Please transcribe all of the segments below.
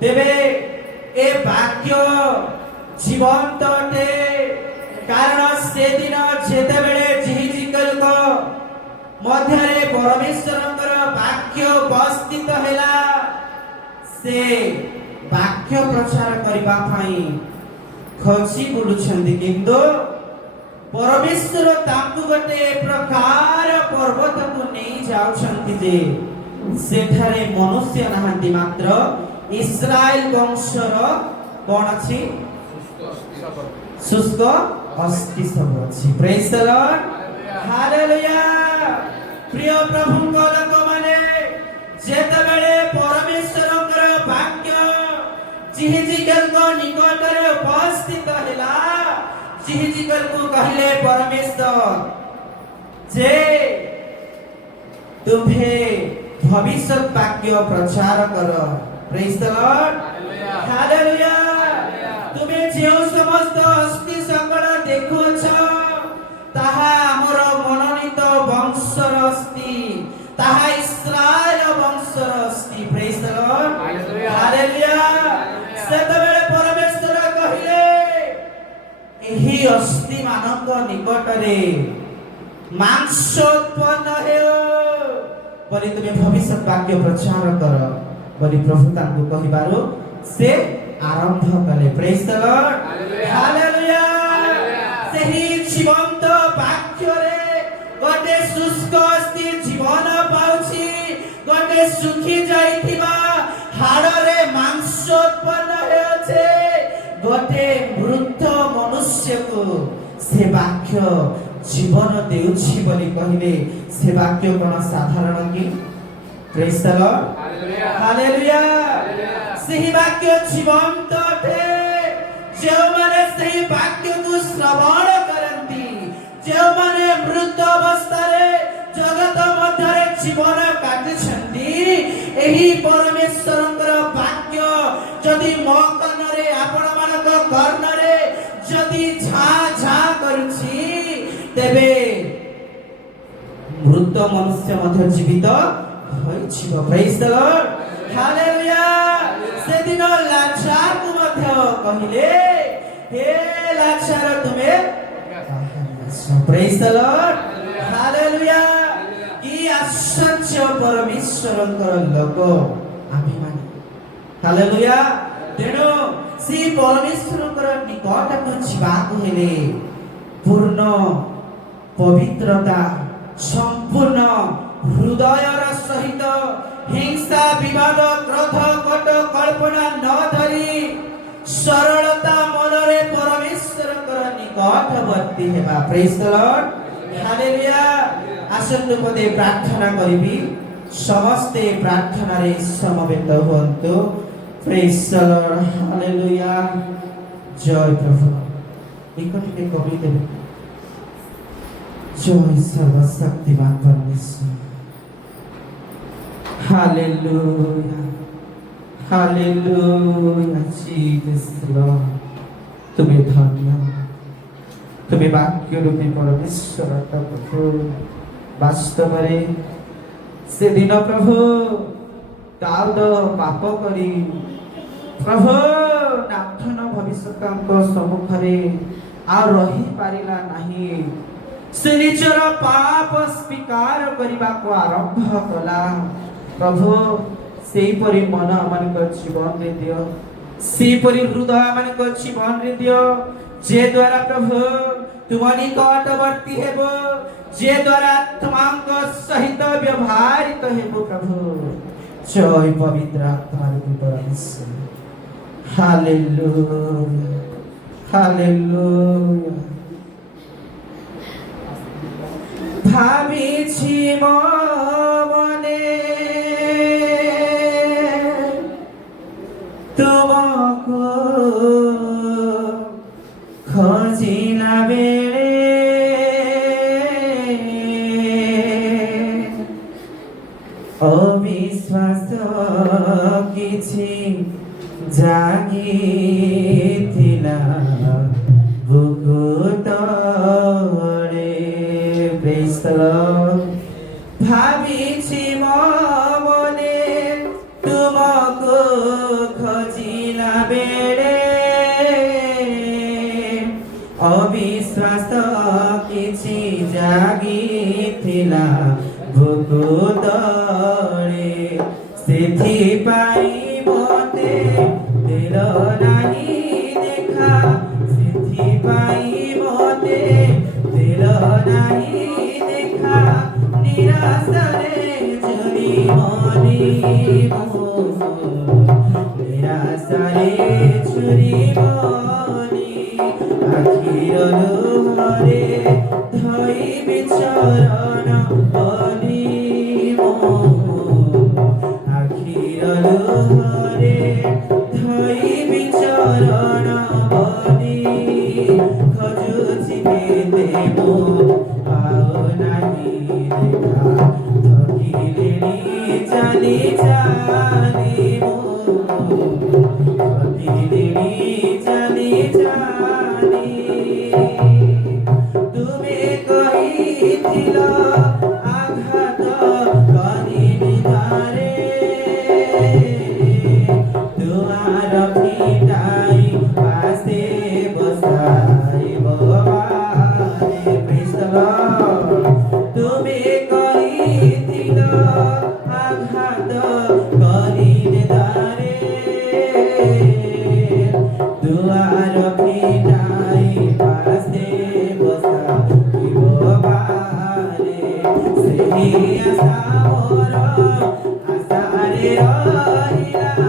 तेबे ए वाक्य जीवंत अटे कारण से दिन जेते बेले झिझिकल को मध्यरे परमेश्वरंकर वाक्य उपस्थित हैला से वाक्य प्रचार करबा पई खोजी बुलुछंदी किंतु परमेश्वर ताकु गटे प्रकार पर्वत को नहीं जाउछंती जे सेठारे मनुष्य नहांती मात्र इस्राएल वंशर कोन अछि शुष्क अस्थि सब अछि प्रेज द लॉर्ड हालेलुया प्रिय प्रभु को लोक माने जेते बेले परमेश्वरंकर वाक्य झिझिकल को निकट रे उपस्थित हैला झिझिकल को कहले परमेश्वर जे तुम्हे भविष्य वाक्य प्रचार कर प्रेज द लॉर्ड हालेलुया तुम्हें जो समस्त अस्थि सकल देखुछ ताहा हमर मनोनीत वंशर अस्थि ताहा इस्राएल वंशर अस्थि प्रेज द लॉर्ड हालेलुया सेतबेले परमेश्वर कहिले एही अस्थि मानक निकट रे मांस उत्पन्न हेओ बोली तुम्हें भविष्य वाक्य प्रचार कर बोली प्रभु तांको कहिबारो से आरंभ कले प्रेज द लॉर्ड हालेलुया सेही जीवंत वाक्य रे गोटे शुष्क अस्थि जीवन पाउछि गोटे सुखी जाइथिबा हाड़ रे मांस उत्पन्न हेउछे गोटे मृत मनुष्य को से वाक्य जीवन देउछि बोली कहिले से वाक्य कोन साधारण की प्रेज द लॉर्ड हालेलुया सही वाक्य जीवंत अटे जो माने सही वाक्य को श्रवण करंती जो माने मृत अवस्था रे जगत मध्य रे जीवन काटछंती एही परमेश्वरंकर वाक्य जदि मो कर्ण रे आपण मानक कर्ण रे जदि झा झा करूछि तेबे मृत मनुष्य मध्य जीवित होइछि प्रेज द लॉर्ड हालेलुया से दिन लाचार को मध्य कहिले हे लाचार तुमे प्रेज द लॉर्ड हालेलुया की आश्चर्य परमेश्वरंकर लोक आमी माने हालेलुया तेनो सी परमेश्वरंकर निकट को जीवा को हेले पूर्ण पवित्रता संपूर्ण हृदयर सहित हिंसा विवाद क्रोध कट कल्पना न धरी सरलता मनरे परमेश्वरकर निकटवर्ती हेबा प्रेज द लॉर्ड हालेलुया आसन्न पदे प्रार्थना करिबी समस्ते प्रार्थना रे समवेत हुअन्तु प्रेज द लॉर्ड हालेलुया जय प्रभु निकटके कवि देव जय सर्वशक्तिमान परमेश्वर हालेलुया हालेलुया जीसस लॉर्ड तुम्हें धन्य तुम्हें वाक्य रूपी परमेश्वर प्रभु वास्तव में से दिन प्रभु दाऊद पाप करी प्रभु नाथन भविष्यतांको सम्मुखरे आ रही पारिला नहीं से निजर पाप स्वीकार करबा को आरंभ कला प्रभु सेही परि मन अमन जीवन रे दियो सेही परि हृदय अमन जीवन रे दियो जे द्वारा प्रभु तुम निकटवर्ती हेबो जे द्वारा तुमको सहित व्यवहारित हेबो प्रभु जय पवित्र आत्मा रूपी परमेश्वर हालेलुया हालेलुया भाबिछि मने तुमको खोजिला बेले अविश्वास किछि जागिथिला बुकुत भाबिछि मने तुमको खोज बेले अविश्वास किछि जागिथिला भोको तळे सेथिपाई मते तेल नाही देखा सेथिपाई मते तेल नाही देखा निराशरे चुरी मनी निराशरे चुरी मनी आखिर लुहरे धई बिचरण बनी आखिर लुहरे धई बिचरण बनी खजुछि बेते मो पाओ नाही देखा थकिलेनी चाली चाली मो थकिलेनी चाली चाली तुमे कहिथिल आघात करिबि तारे दुआर फिटाई पासे बसाइब बारे प्रेज द लॉर्ड तुमे कहिथिल आघात करिबि तारे दुआर फिटाई पासे बसाइब बारे सेही आशा मोर आशारे रहिला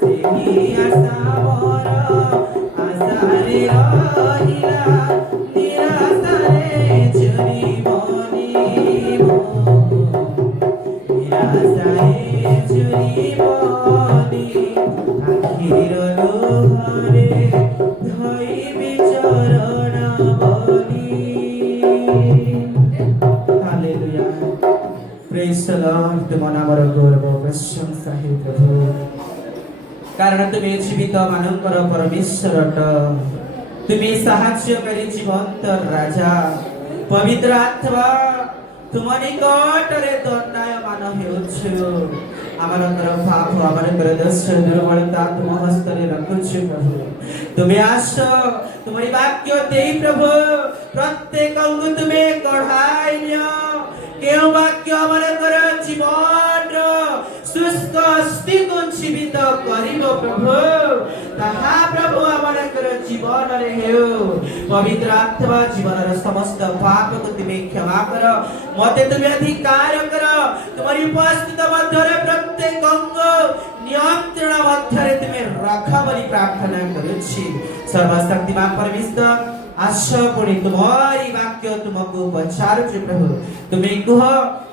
सेही आशा मोर आशारे रहिला निराशारे चुरी मनी निराशारे चुरी मनी आखिर लुहरे धई बिचरण बनी हालेलुया प्रेज द लॉर्ड तुम नामर गौरव प्रशंसा हे प्रभु कारण तुमे जीवित मानकर परमेश्वर अट तुमे साहाय्यकारी जीवंत राजा पवित्र आत्मा तुम निकटरे दंडायमान हेउछु आमरकर पाप आमरकर दोष दुर्बलता तुम हस्तरे रखुछु प्रभु तुमे आस तुम्हारी वाक्य देई प्रभु प्रत्येक अंग तुमे कढ़ाई नियो केउ वाक्य आमरकर जीवन शुष्क अस्थिको जीवित करिबो प्रभु ताहा प्रभु आमरकर जीवन रे हेउ पवित्र आत्मा जीवनर समस्त पाप को तुमे क्षमा कर मते तुमे अधिकार कर तुम्हारी उपस्थित मध्यरे प्रत्येक अंग नियंत्रण मध्यरे तुमे रख बोली प्रार्थना करुछि सर्वशक्तिमान परमेश्वर आश पुणी तुम्हारी वाक्य तुमको पचारुछु प्रभु तुमे कुह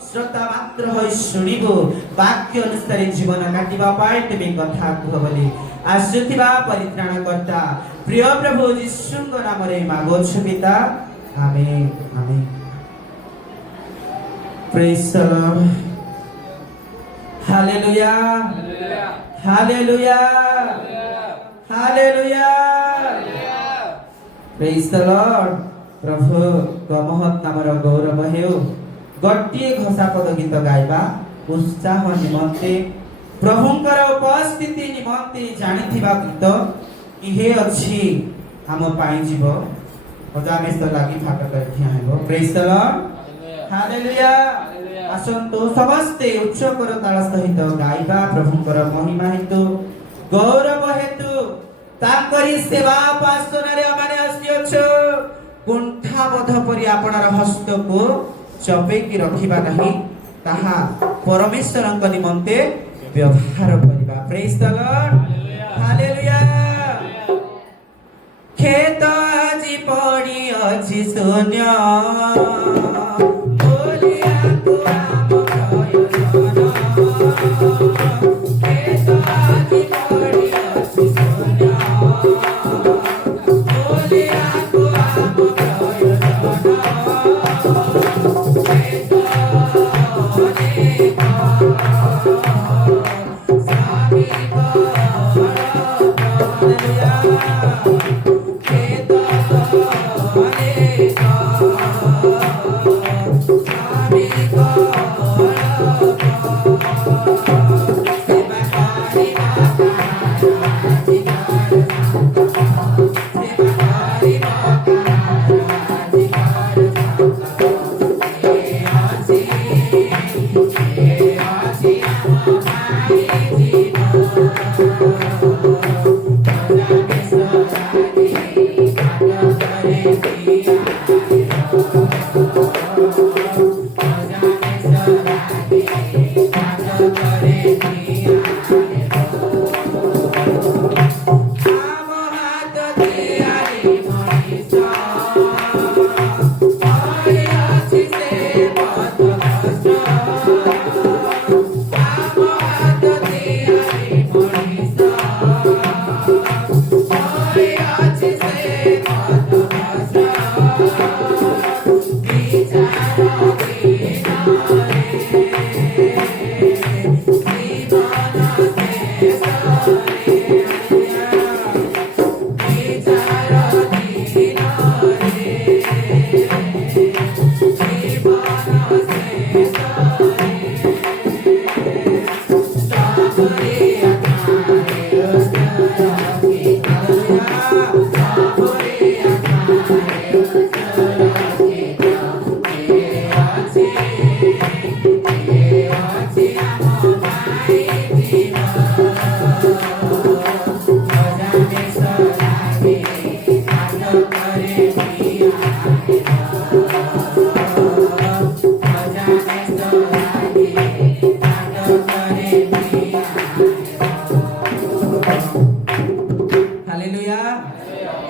श्रोता मात्र होई सुनिबो वाक्य अनुसार जीवन काटिबा पाए तुमे कथा कुह बोली आश्रितिबा परित्राणकर्ता प्रिय प्रभु यीशुଙ୍କ नामରେ ମାଗଛୁ ପିତା आमेन आमेन प्रेज द लॉर्ड हालेलुया हालेलुया हालेलुया प्रेज द लॉर्ड प्रभु महत नामर गौरव हेउ गट्टिए घोषा पद गीत गाइबा उत्साह निमंते प्रभुंकर उपस्थिति निमंते जानिथिबा गीत इहे अछि हम पाई जीव मजामेस लागि फाटक ठिया हेबो प्रेज द लॉर्ड हालेलुया आसंतो समस्ते उच्च कर ताल सहित गाइबा प्रभुंकर महिमा हेतु गौरव हेतु ताकरी सेवा पासनारे माने आसियोछु कुंठाबोध परि आपनार हस्त को चपेकी रखिबा नाही ताहा परमेश्वरଙ୍କ निमंते व्यवहार करिबा प्रेज द लॉर्ड हालेलुया खेत আজি पड़ी अछि शून्य बोलिया को आम प्रयोजन खेत আজি पड़ी अछि शून्य बोलिया को आम प्रयोजन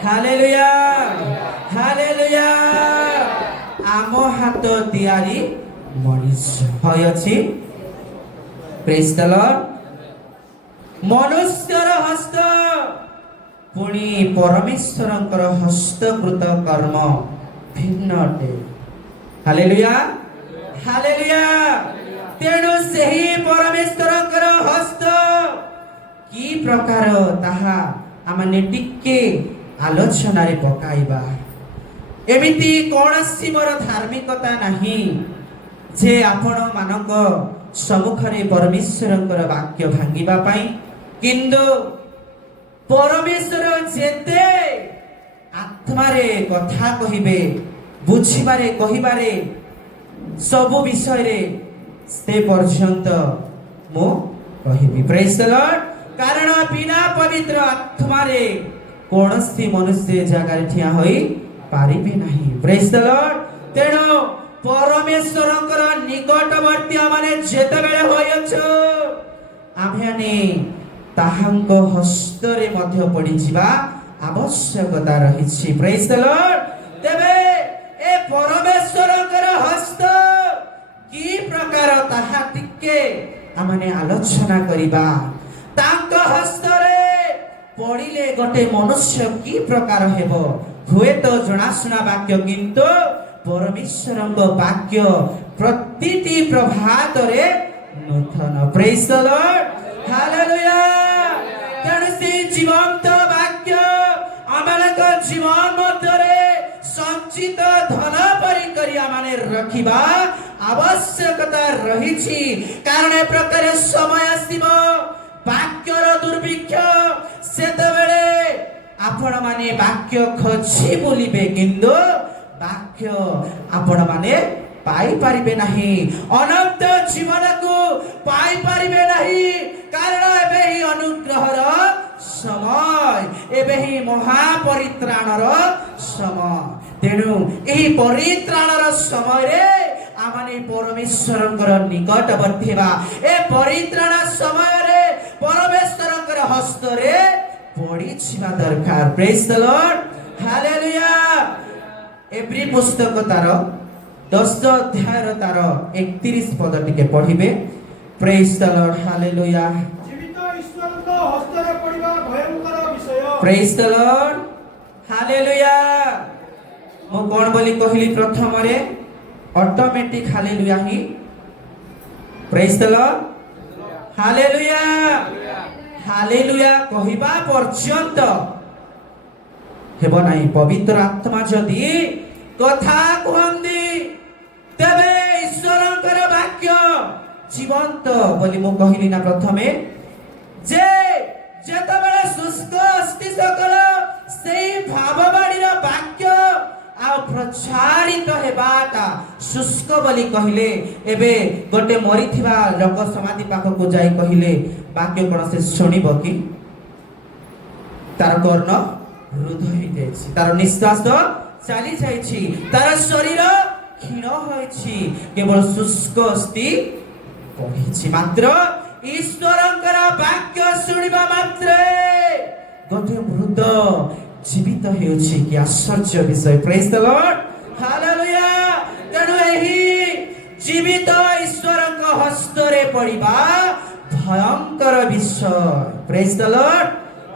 ହାଲେଲୁୟା ହାଲେଲୁୟା। ଆମ ହାତ ତିଆରି ମଣିଷ ହୋଇଅଛି। ପ୍ରେଜ୍ ଦ ଲର୍ଡ। ମନୁଷ୍ୟର ହସ୍ତ ପୁଣି ପରମେଶ୍ୱରଙ୍କର ହସ୍ତକୃତ କର୍ମ ଭିନ୍ନ ଅଟେ। Hallelujah hallelujah. ତେଣୁ ସେହି ପରମେଶ୍ୱରଙ୍କର ହସ୍ତ କି ପ୍ରକାର ତାହା ଆମେ ଟିକେ ଆଲୋଚନାରେ ପକାଇବା। ଏମିତି କୌଣସି ମୋର ଧାର୍ମିକତା ନାହିଁ ଯେ ଆପଣ ମାନଙ୍କ ସମ୍ମୁଖରେ ପରମେଶ୍ୱରଙ୍କର ବାକ୍ୟ ଭାଙ୍ଗିବା ପାଇଁ, କିନ୍ତୁ ପରମେଶ୍ୱର ଯେତେ ଆତ୍ମାରେ କଥା କହିବେ, ବୁଝିବାରେ କହିବାରେ ସବୁ ବିଷୟରେ ସେ ପର୍ଯ୍ୟନ୍ତ ମୁଁ କହିବି। ପ୍ରେଜ୍ ଦ ଲର୍ଡ। କାରଣ ବିନା ପବିତ୍ର ଆତ୍ମାରେ କୌଣସି ମନୁଷ୍ୟ ଜାଗାରେ ଠିଆ ହୋଇ ପାରିବେ ନାହିଁ। ପ୍ରେଜ୍ ଦ ଲର୍ଡ। ତେଣୁ ପରମେଶ୍ୱରଙ୍କର ନିକଟବର୍ତ୍ତୀ ଆମେ ଯେତେବେଳେ ହୋଇଅଛୁ, ଆମେ ତାହାଙ୍କ ହସ୍ତରେ ମଧ୍ୟ ପଡ଼ିଯିବା ଆବଶ୍ୟକତା ରହିଛି। ପ୍ରେଜ୍ ଦ ଲର୍ଡ। ତେବେ ଏ ପରମେଶ୍ୱରଙ୍କର ହସ୍ତ କି ପ୍ରକାର ତାହା ଟିକେ ଆମେ ଆଲୋଚନା କରିବା। ତାଙ୍କ ହସ୍ତରେ ପଡ଼ିଲେ ଗୋଟେ ମନୁଷ୍ୟ କି ପ୍ରକାର ହେବ, ହୁଏତ ଜଣାଶୁଣା ବାକ୍ୟ, କିନ୍ତୁ ପରମେଶ୍ୱରଙ୍କ ବାକ୍ୟ ପ୍ରତିଟି ପ୍ରଭାତରେ ନୂତନ। ପ୍ରେଜ୍ ଦ ଲର୍ଡ। ହାଲେଲୁୟା। ତେଣୁ ସେ ଜୀବନ୍ତ ବାକ୍ୟ ଆମମାନଙ୍କ ଜୀବନ ମଧ୍ୟରେ ସଞ୍ଚିତ ଧନ ପରି କରି ଆମେ ରଖିବା ଆବଶ୍ୟକତା ରହିଛି। କାରଣ ଏ ପ୍ରକାର ସମୟ ଆସିବ, ବାକ୍ୟର ଦୁର୍ଭିକ୍ଷ, ସେତେବେଳେ ଆପଣ ମାନେ ବାକ୍ୟ ଖୋଜି ବୁଲିବେ, କିନ୍ତୁ ବାକ୍ୟ ଆପଣ ମାନେ ପାଇପାରିବେ ନାହିଁ, ଅନନ୍ତ ଜୀବନକୁ ପାଇପାରିବେ ନାହିଁ। କାରଣ ଏବେ ହିଁ ଅନୁଗ୍ରହର ସମୟ, ଏବେ ହିଁ ମହାପରିତ୍ରାଣର ସମୟ। ତେଣୁ ଏହି ପରିତ୍ରାଣର ସମୟରେ ଆମେ ପରମେଶ୍ୱରଙ୍କର ନିକଟବର୍ତ୍ତୀ ହେବା। ଏ ପରିତ୍ରାଣ ସମୟରେ ପରମେଶ୍ୱରଙ୍କର ହସ୍ତରେ ପଡ଼ିଯିବା ଦରକାର। ପ୍ରେଜ୍ ଦ ଲର୍ଡ। ହାଲେଲୁୟା। ଏବ୍ରୀ ପୁସ୍ତକ ତାର 10 ଅଧ୍ୟାୟର ତାର 31 ପଦ ଟିକେ ପଢିବେ। ପ୍ରେଜ୍ ଦ ଲର୍ଡ। ହାଲେଲୁୟା। ଜୀବିତ ଈଶ୍ୱରଙ୍କ ହସ୍ତରେ ପଡ଼ିବା ଭୟଙ୍କର ବିଷୟ। ପ୍ରେଜ୍ ଦ ଲର୍ଡ। ହାଲେଲୁୟା। ମୁଁ କଣ ବୋଲି କହିଲି ପ୍ରଥମରେ? ଅଟୋମେଟିକ ହାଲେଲୁୟା ହିଁ। ପ୍ରେଜ୍ ଦ ଲର୍ଡ। ହାଲେଲୁୟା। ହାଲେଲୁୟା କହିବା ପର୍ଯ୍ୟନ୍ତ ହେବ ନାହିଁ। ପବିତ୍ର ଆତ୍ମା ଯଦି କଥା କୁହନ୍ତି, ତେବେ ଈଶ୍ୱରଙ୍କର ବାକ୍ୟ ଜୀବନ୍ତ ବୋଲି ମୁଁ କହିଲି ନା ପ୍ରଥମେ, ଯେ ଯେତେବେଳେ ଶୁଷ୍କ ଅସ୍ଥି ସକଳ ସେଇ ଭାବବାଣୀର ବାକ୍ୟ ଆଉ ପ୍ରଚାରିତ ହେବାଟା ଶୁଷ୍କ ବୋଲି କହିଲେ। ଏବେ ଗୋଟେ ମରିଥିବା ଲୋକ ସମାଧି ପାଖକୁ ଯାଇ କହିଲେ, ବାକ୍ୟ କଣ ସେ ଶୁଣିବ କି ତାର କର୍ଣ୍ଣ ରୁଦ୍ଧ ହେଇଯାଇଛି, ତାର ନିଶ୍ୱାସ ଚାଲି ଯାଇଛି, ତାର ଶରୀର ক্ষীণ হয়েছি, কেবল শুষ্ক অস্থি পড়িছি। মাত্র ঈশ্বরଙ୍କର বাক্য শুଣିବା মাত্রে ଗୋଟିଏ ମୃତ ଜୀବିତ ହେଉଛି। କି ଆଶ୍ଚର୍ଯ୍ୟ ବିଷୟ! ପ୍ରେଜ୍ ଦ ଲର୍ଡ, ହାଲେଲୁୟା। ତେଣୁ ଏହି ଜୀବିତ ଈଶ୍ୱରଙ୍କ ହସ୍ତରେ ପଡ଼ିବା ଭୟଙ୍କର ବିଷୟ। ପ୍ରେଜ୍ ଦ ଲର୍ଡ,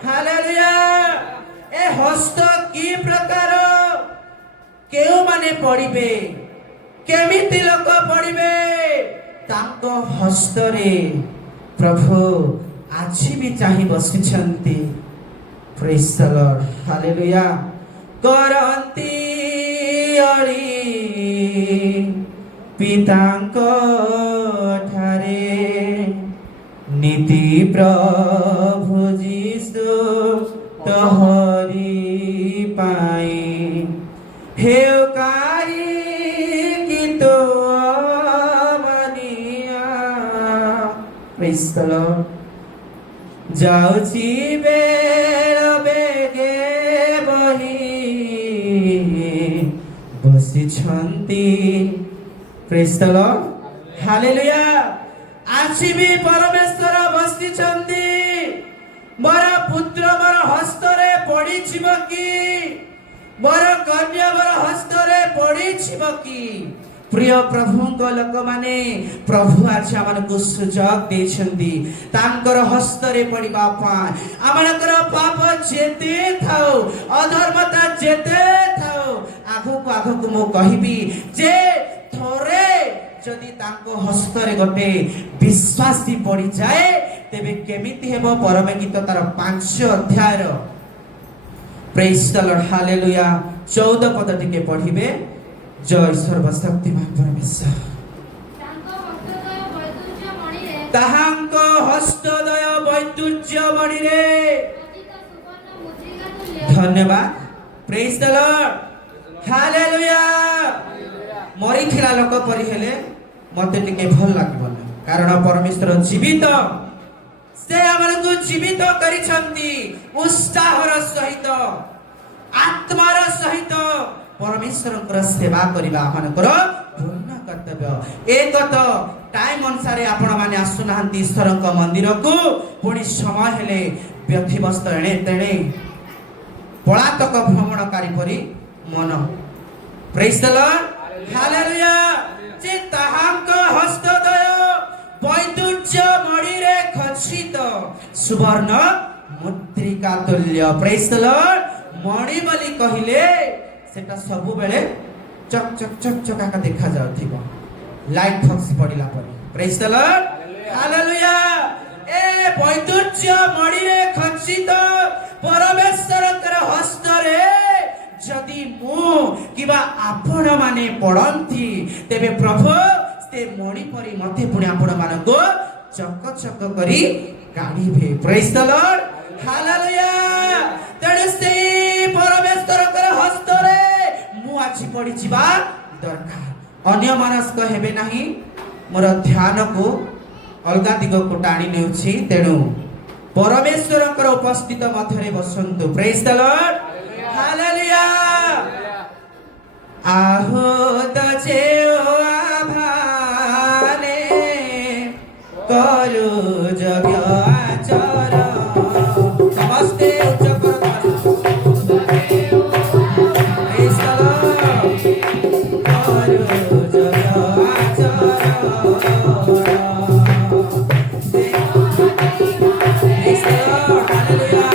ହାଲେଲୁୟା। ଏ ହସ୍ତ କି ପ୍ରକାର, କେଉଁମାନେ ପଡ଼ିବେ, କେମିତି ଲୋକ ପଡ଼ିବେ? ତାଙ୍କ ହସ୍ତରେ ପ୍ରଭୁ ଆଜି ବି ଚାହିଁ ବସିଛନ୍ତି। ପ୍ରେଜ୍ ଦ ଲର୍ଡ, ହାଲେଲୁୟା। କରନ୍ତି ଅଳି ପିତାଙ୍କ ଠାରେ ନୀତି ପ୍ରଭୁ ଯୀଶୁ ତୋହରି ପାଇଁ ହେଉ କାହିଁକି ତୋ ମାନିଆ। ପ୍ରେଜ୍ ଦ ଲର୍ଡ। ଯାଉଛି ବେଳ ବେଗେ ବହି ବସିଛନ୍ତି। ପ୍ରେଜ୍ ଦ ଲର୍ଡ, ହାଲେଲୁୟା। ଆଜି ବି ପରମେଶ୍ୱର ବସିଛନ୍ତି। ମୋର ପୁତ୍ର ମୋର ହସ୍ତରେ ପଡ଼ିଯିବ କି? ମୋର କନ୍ୟା ମୋର ହସ୍ତରେ ପଡ଼ିଯିବ କି? ପ୍ରିୟ ପ୍ରଭୁଙ୍କ ଲୋକମାନେ, ପ୍ରଭୁ ଆଜି ଆମମାନଙ୍କୁ ସୁଯୋଗ ଦେଇଛନ୍ତି ତାଙ୍କର ହସ୍ତରେ ପଡ଼ିବା ପାଇଁ। ଆମମାନଙ୍କର ପାପ ଯେତେ ଥାଉ, ଅଧର୍ମତା ଯେତେ ଥାଉ, ଆଗକୁ ଆଗକୁ ମୁଁ କହିବି ଯେ ଥରେ ଯଦି ତାଙ୍କ ହସ୍ତରେ ଗୋଟେ ବିଶ୍ୱାସୀ ପଡ଼ିଯାଏ, ତେବେ କେମିତି ହେବ? ପରମେ ଗୀତ ତାର 5 ଅଧ୍ୟାୟର ପ୍ରେଜ୍ ଦ ଲର୍ଡ, ହାଲେଲୁୟା 14 ପଦ ଟିକେ ପଢ଼ିବେ। ଜୟ ସର୍ବଶକ୍ତିମାନ ପରମେଶ୍ୱର। ତାହାଙ୍କ ହସ୍ତଦୟ ବୈଦୁର୍ଯ୍ୟ ମଣିରେ। ଧନ୍ୟବାଦ, ପ୍ରେଜ୍ ଦ ଲର୍ଡ, ହାଲେଲୁୟା। ମରିଥିଲା ଲୋକ ପରି ହେଲେ ମତେ ଟିକେ ଭଲ ଲାଗିବନି, କାରଣ ପରମେଶ୍ୱର ଜୀବିତ। ସେ ଆମମାନଙ୍କୁ ଜୀବିତ କରିଛନ୍ତି। ଉତ୍ସାହର ସହିତ, ଆତ୍ମାର ସହିତ ପରମେଶ୍ୱରଙ୍କର ସେବା କରିବା ଆମମାନଙ୍କର ପୂର୍ଣ୍ଣ କର୍ତ୍ତବ୍ୟ। ଏଗତ ଟାଇମ୍ ଅନୁସାରେ ଆପଣମାନେ ଆସୁନାହାନ୍ତି ଈଶ୍ୱରଙ୍କ ମନ୍ଦିରକୁ, ପୁଣି ସମୟ ହେଲେ ବ୍ୟଥିବସ୍ତ ଏଣେ ତେଣେ ପଳାତକ ଭ୍ରମଣକାରୀ ପରି ମନ। ପ୍ରେଜ୍ ଦ ଲର୍ଡ, ହାଲେଲୁୟା। ଯେ ତାହାଙ୍କ ହସ୍ତଦୟ ବୈଦୁର୍ଯ୍ୟ ମଣିରେ ଖଚିତ ସୁବର୍ଣ୍ଣ ମୁଦ୍ରିକା ତୁଲ୍ୟ। ପ୍ରେଜ୍ ଦ ଲର୍ଡ। ମଣି ବୋଲି କହିଲେ ସେଟା ସବୁବେଳେ ଚକ୍ ଚକ୍ ଚକ୍ ଚକ୍ ଆକା ଦେଖା ଯାଉଥିବ, ଲାଇଟ୍ ଫକ୍ସ ପଡ଼ିଲା ପରି। ପ୍ରେଜ୍ ଦ ଲର୍ଡ, ହାଲେଲୁୟା। ଏ ବୈଦୁର୍ଯ୍ୟ ମଣିରେ ଖଚିତ ପରମେଶ୍ୱରଙ୍କର ହସ୍ତରେ ଯଦି ମୁଁ କିମ୍ବା ଆପଣମାନେ ପଡ଼ନ୍ତି, ତେବେ ପ୍ରଭୁ ସେ ମଣି ପରି ମତେ ପୁଣି ଆପଣମାନଙ୍କୁ ଚକ ଚକ କରି କାଢ଼ିବେ। ପ୍ରେଜ୍ ଦ ଲର୍ଡ, ହାଲେଲୁୟା। ତେଣୁ ସେଇ ପରମେଶ୍ୱରଙ୍କର ହସ୍ତରେ ମୁଁ ଆଜି ପଡ଼ିଯିବା ଦରକାର। ଅନ୍ୟ ମନସ୍କ ହେବେ ନାହିଁ, ମୋର ଧ୍ୟାନକୁ ଅଲଗା ଦିଗକୁ ଟାଣି ନେଉଛି। ତେଣୁ ପରମେଶ୍ୱରଙ୍କର ଉପସ୍ଥିତ ମଧ୍ୟରେ ବସନ୍ତୁ। ପ୍ରେଜ୍ ଦ ଲର୍ଡ, ହାଲେଲୁୟା। ଆହୁତ ଯେଉ ଆଭାନେ କରୁ ଯଜ୍ଞ ଆଚର। ସମସ୍ତେ ଉଚ୍ଚ କରନ୍ତୁ। ପ୍ରେଜ୍ ଦ ଲର୍ଡ, କରୁ ଯଜ୍ଞ ଆଚର। ପ୍ରେଜ୍ ଦ ଲର୍ଡ, ହାଲେଲୁୟା।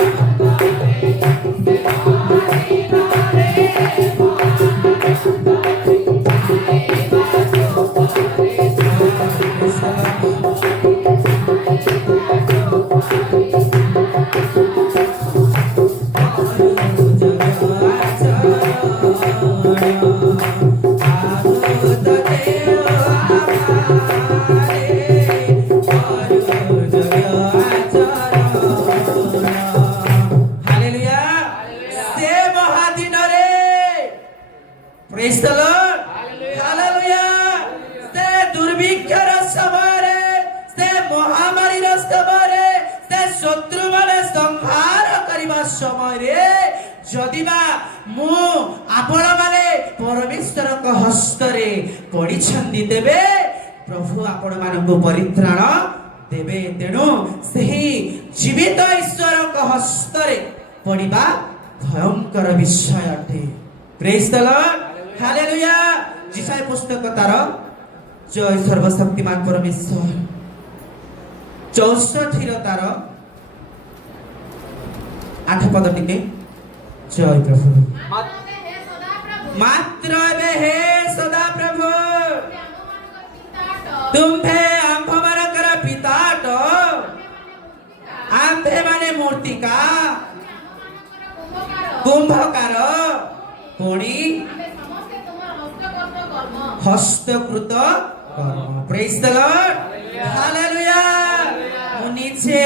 जदिबा मु आपण माने परमेश्वर को हस्तरे पड़िछंदी देबे प्रभु आपण मानकु परित्राण देबे तेणु सही जीवित ईश्वर को हस्तरे पड़िबा भयंकर विषय अटे प्रेज द लॉर्ड हालेलुया जिसाय पुस्तक तार जय सर्वशक्तिमान परमेश्वर 64 तार 8 पद टिके जय प्रभु मात्र एबे हे सदा प्रभु तुम्भे आंभ मानकर पिताट आंभे माने मूर्तिका कुंभकार पुणी हस्तकृत कर्म प्रेज द लॉर्ड हालेलुया मु निजे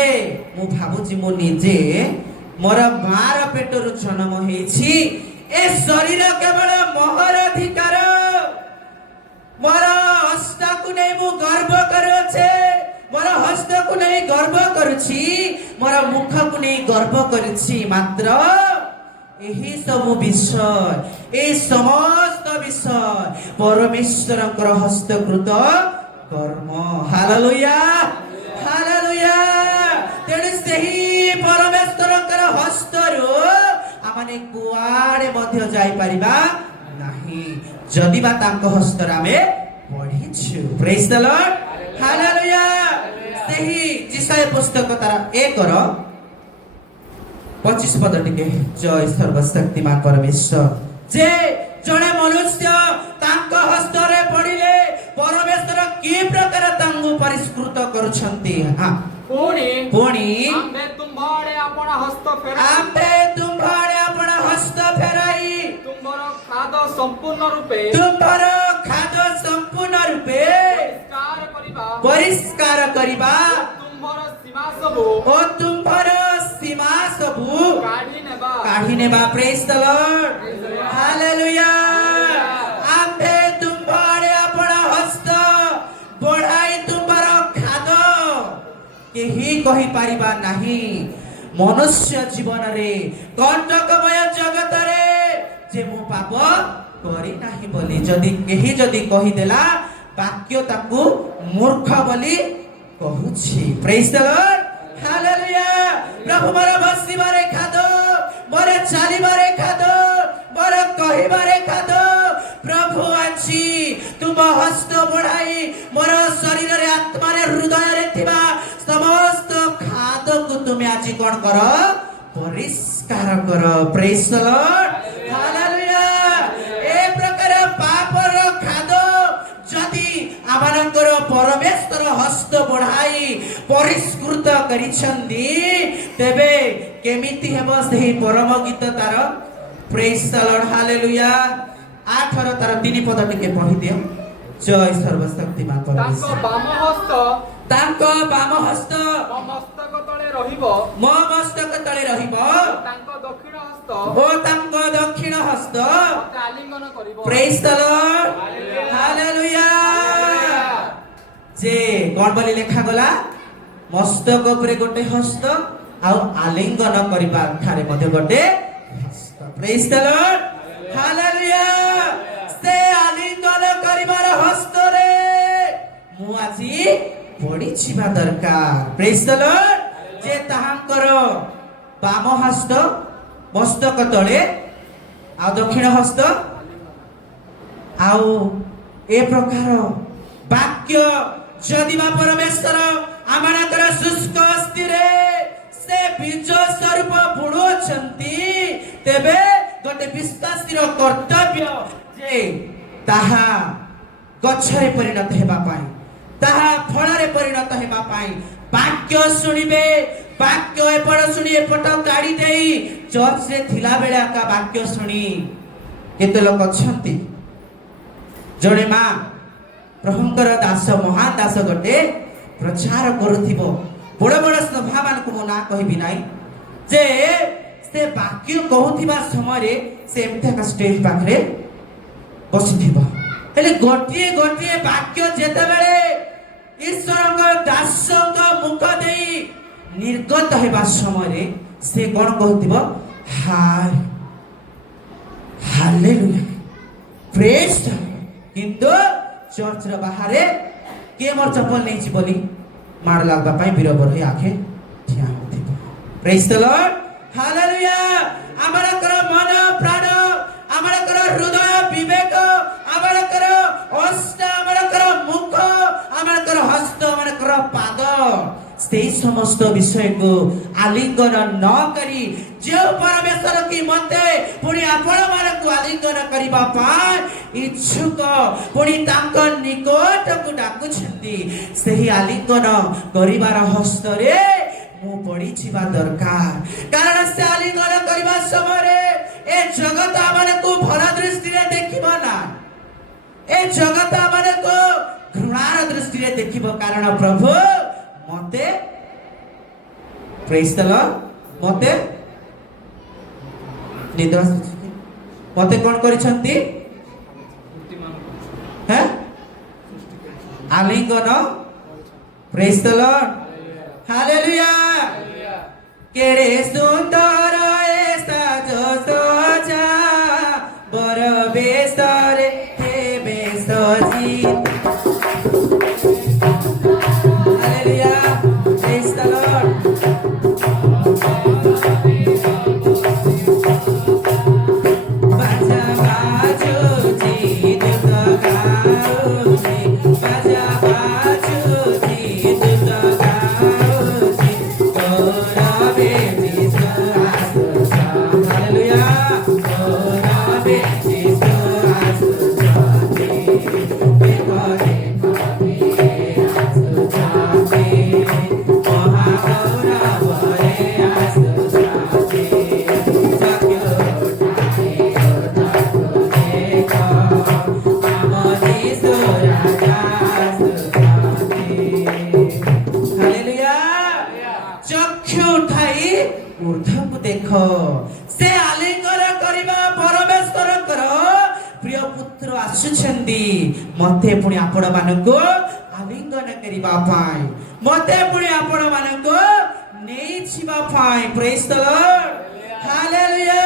मु भाबुची मु निजे मोर मार पेटरु जन्म हेछि ए शरीर केवल मोहर अधिकार मोर हस्त को नै मु गर्व करूछे मोर हस्त को नै गर्व करूछि मोर मुख को नै गर्व करूछि मात्र एही सब विषय ए समस्त विषय परमेश्वरଙ୍କର हस्तकृत कर्म हालेलुया हालेलुया तेणु सही परमेश्वरଙ୍କର हस्तरु आमाने कुआडे मध्य जाई परिबा नाही जदिबा तांको हस्तर आमे पढिछु प्रेज द लॉर्ड हालेलुया सही जिसाय पुस्तक तार 1 र 25 पद टिके जय सर्वशक्तिमान परमेश्वर जे जणे मनुष्य तांको हस्तरे पडिले परमेश्वर की प्रकार तांगु परिष्कृत करूछंती हां पुणी आम्भे तुम्हारे आपण हस्त फेराई तुम्हार खाद संपूर्ण रूपे परिष्कार करिबा तुम्हार सीमा सबु काढी नेबा प्रेज द लॉर्ड Hallelujah. हालेलुया आम्भे तुम्हारे आपण हस्त बढ़ाई तुम्हार खाद केही कहि पारिबा नाही मनुष्य जीवन रे कंटकमय जगत रे जे मु पाप करि नाही बोली जदी कहि देला वाक्य ताकू मूर्ख बोली कहूछि प्रेज द लॉर्ड हालेलुया प्रभु मोर बसिबारे खाद मोर चालिबारे खाद मोर कहिबारे खाद प्रभु अछि तुम हस्त बढ़ाई मोर शरीर रे आत्मा रे हृदय रे थिबा समस्त खाद को तुम आज कोन कर परिष्कार कर प्रेज द लॉर्ड हालेलुया ए प्रकार पापर खाद जदि आमानकर परमेश्वर हस्त बढ़ाई परिष्कृत करिछंदी तेबे केमिति हेबो सही परम गीत तार प्रेज द लॉर्ड हालेलुया 8 र तार 3 पद टिके पढि दियो जय सर्वशक्तिमान परमेश्वर तांको बाम हस्त मो मस्तक तळे रहिबो तांको दक्षिण हस्त आलिंगन करिवो प्रेज द लॉर्ड हालेलुया जे कोन बोली लेखा गला मस्तक उपरे गोटे हस्त आ आलिंगन करिबा खारे मध्ये गोटे हस्त प्रेज द लॉर्ड हालेलुया से आलिंगन करिबार हस्त रे मु आजी पड़ी छिबा दरकार प्रेज द लॉर्ड जे ताहांकर बाम हस्त मस्तक तळे आ दक्षिण हस्त आउ ए प्रकार वाक्य जदिबा परमेश्वर आमानकर शुष्क अस्थिरे से बीज स्वरूप बुणुछंती तेबे गोटे विश्वासीर कर्तव्य जे ताहा गछरे परिणत हेबा पाई ताहा फळरे परिणत हेबा पाई वाक्य सुनिबे वाक्य एपट सुनी एपट गाड़ी देई चर्च रे थिला बेला का वाक्य सुनी केते लोक अछंती जणे मा प्रभुंकर दास महान दास गटे प्रचार करूथिबो बड़ बड़ सभा मान को ना कहबी नाही जे से वाक्य कहूथिबा समय रे से एमथा का स्टेज पाखरे बसिथिबो हेले गोटिए गोटिए वाक्य जेते बेले ईश्वर दास मुख देई निर्गत हेबा समय रे से कोन कहथिबो हाय ହାଲେଲୁୟା ପ୍ରେଜ୍ ଦ ଲର୍ଡ। କିନ୍ତୁ ଚର୍ଚ୍ଚର ବାହାରେ କିଏ ମୋର ଚପଲ ନେଇଛି ବୋଲି ମାଡ଼ ଲାଗବା ପାଇଁ ବୀରବର ହୋଇ ଆଖେ ଠିଆ ହୋଇଥିବ। ପ୍ରେଜ୍ ଦ ଲର୍ଡ ହାଲେଲୁୟା। ଆମରଙ୍କର ମନ ପ୍ରାଣ ଆମରଙ୍କର ହୃଦୟ ବିବେକ ଆମରଙ୍କର ଅଷ୍ଟ ଆମରଙ୍କର ମୁଖ ଆମରଙ୍କର ହସ୍ତ ଆମରଙ୍କର ପାଦ ସେହି ସମସ୍ତ ବିଷୟକୁ ଆଲିଙ୍ଗନ ନ କରି ଯେଉଁ ପରମେଶ୍ୱର କି ମତେ ପୁଣି ଆପଣମାନଙ୍କୁ ଆଲିଙ୍ଗନ କରିବା ପାଇଁ ଇଚ୍ଛୁକ ପୁଣି ତାଙ୍କ ନିକଟକୁ ଡାକୁଛନ୍ତି ସେହି ଆଲିଙ୍ଗନ କରିବାର ହସ୍ତରେ ମୁଁ ପଡ଼ିଯିବା ଦରକାର। କାରଣ ସେ ଆଲିଙ୍ଗନ କରିବା ସମୟରେ ଏ ଜଗତ ଆମମାନଙ୍କୁ ଭଲ ଦୃଷ୍ଟିରେ ଦେଖିବ ନା, ଏ ଜଗତ ଆମମାନଙ୍କୁ ଘୃଣାର ଦୃଷ୍ଟିରେ ଦେଖିବ। କାରଣ ପ୍ରଭୁ ମତେ ପ୍ରେଜ୍ ଦ ଲର୍ଡ ମତେ ନିଦ ଆସୁଛି କି? ମତେ କଣ କରିଛନ୍ତି? ଆଲିଙ୍ଗନ। ପ୍ରେଜ୍ ଦ ଲର୍ଡ ହାଲେଲୁୟା। କେଡ଼େ ସୁନ୍ଦର ଏ ସାଜ ସଜା ବର ବେଶରେ ହେବେ ସଜିତ। ହାଲେଲୁୟା ପ୍ରେଜ୍ ଦ ଲର୍ଡ। ବାଜା ବାଜୁଛି ଦୂତ ଗାଉଛି ବାଜା ବାଜୁଛି ଦୂତ ଗାଉଛି ତୋର ବେଟି ଆସୁଛ। ହାଲେଲୁୟା ତୋର ବେଟି ଆସୁଛନ୍ତି ଦେଖ ଦେଖ ଆସୁଛନ୍ତି ମହାଗୌରବରେ ଆସୁଛନ୍ତି ଚକ୍ଷୁ ଉଠାଇ ଊର୍ଦ୍ଧ୍ୱକୁ ଦେଖ। ସେ ଆଲିଙ୍ଗନ କରିବା ପରମେଶ୍ୱରଙ୍କର ପ୍ରିୟ ପୁତ୍ର ଆସୁଛନ୍ତି ମତେ ପୁଣି ଆପଣ ମାନଙ୍କୁ ଆଲିଙ୍ଗନ କରିବା ପାଇଁ, ମତେ ପୁଣି ଆପଣ ମାନଙ୍କୁ ନେଇଯିବା ପାଇଁ। ପ୍ରେଜ୍ ଦ ଲର୍ଡ ହାଲେଲୁୟା।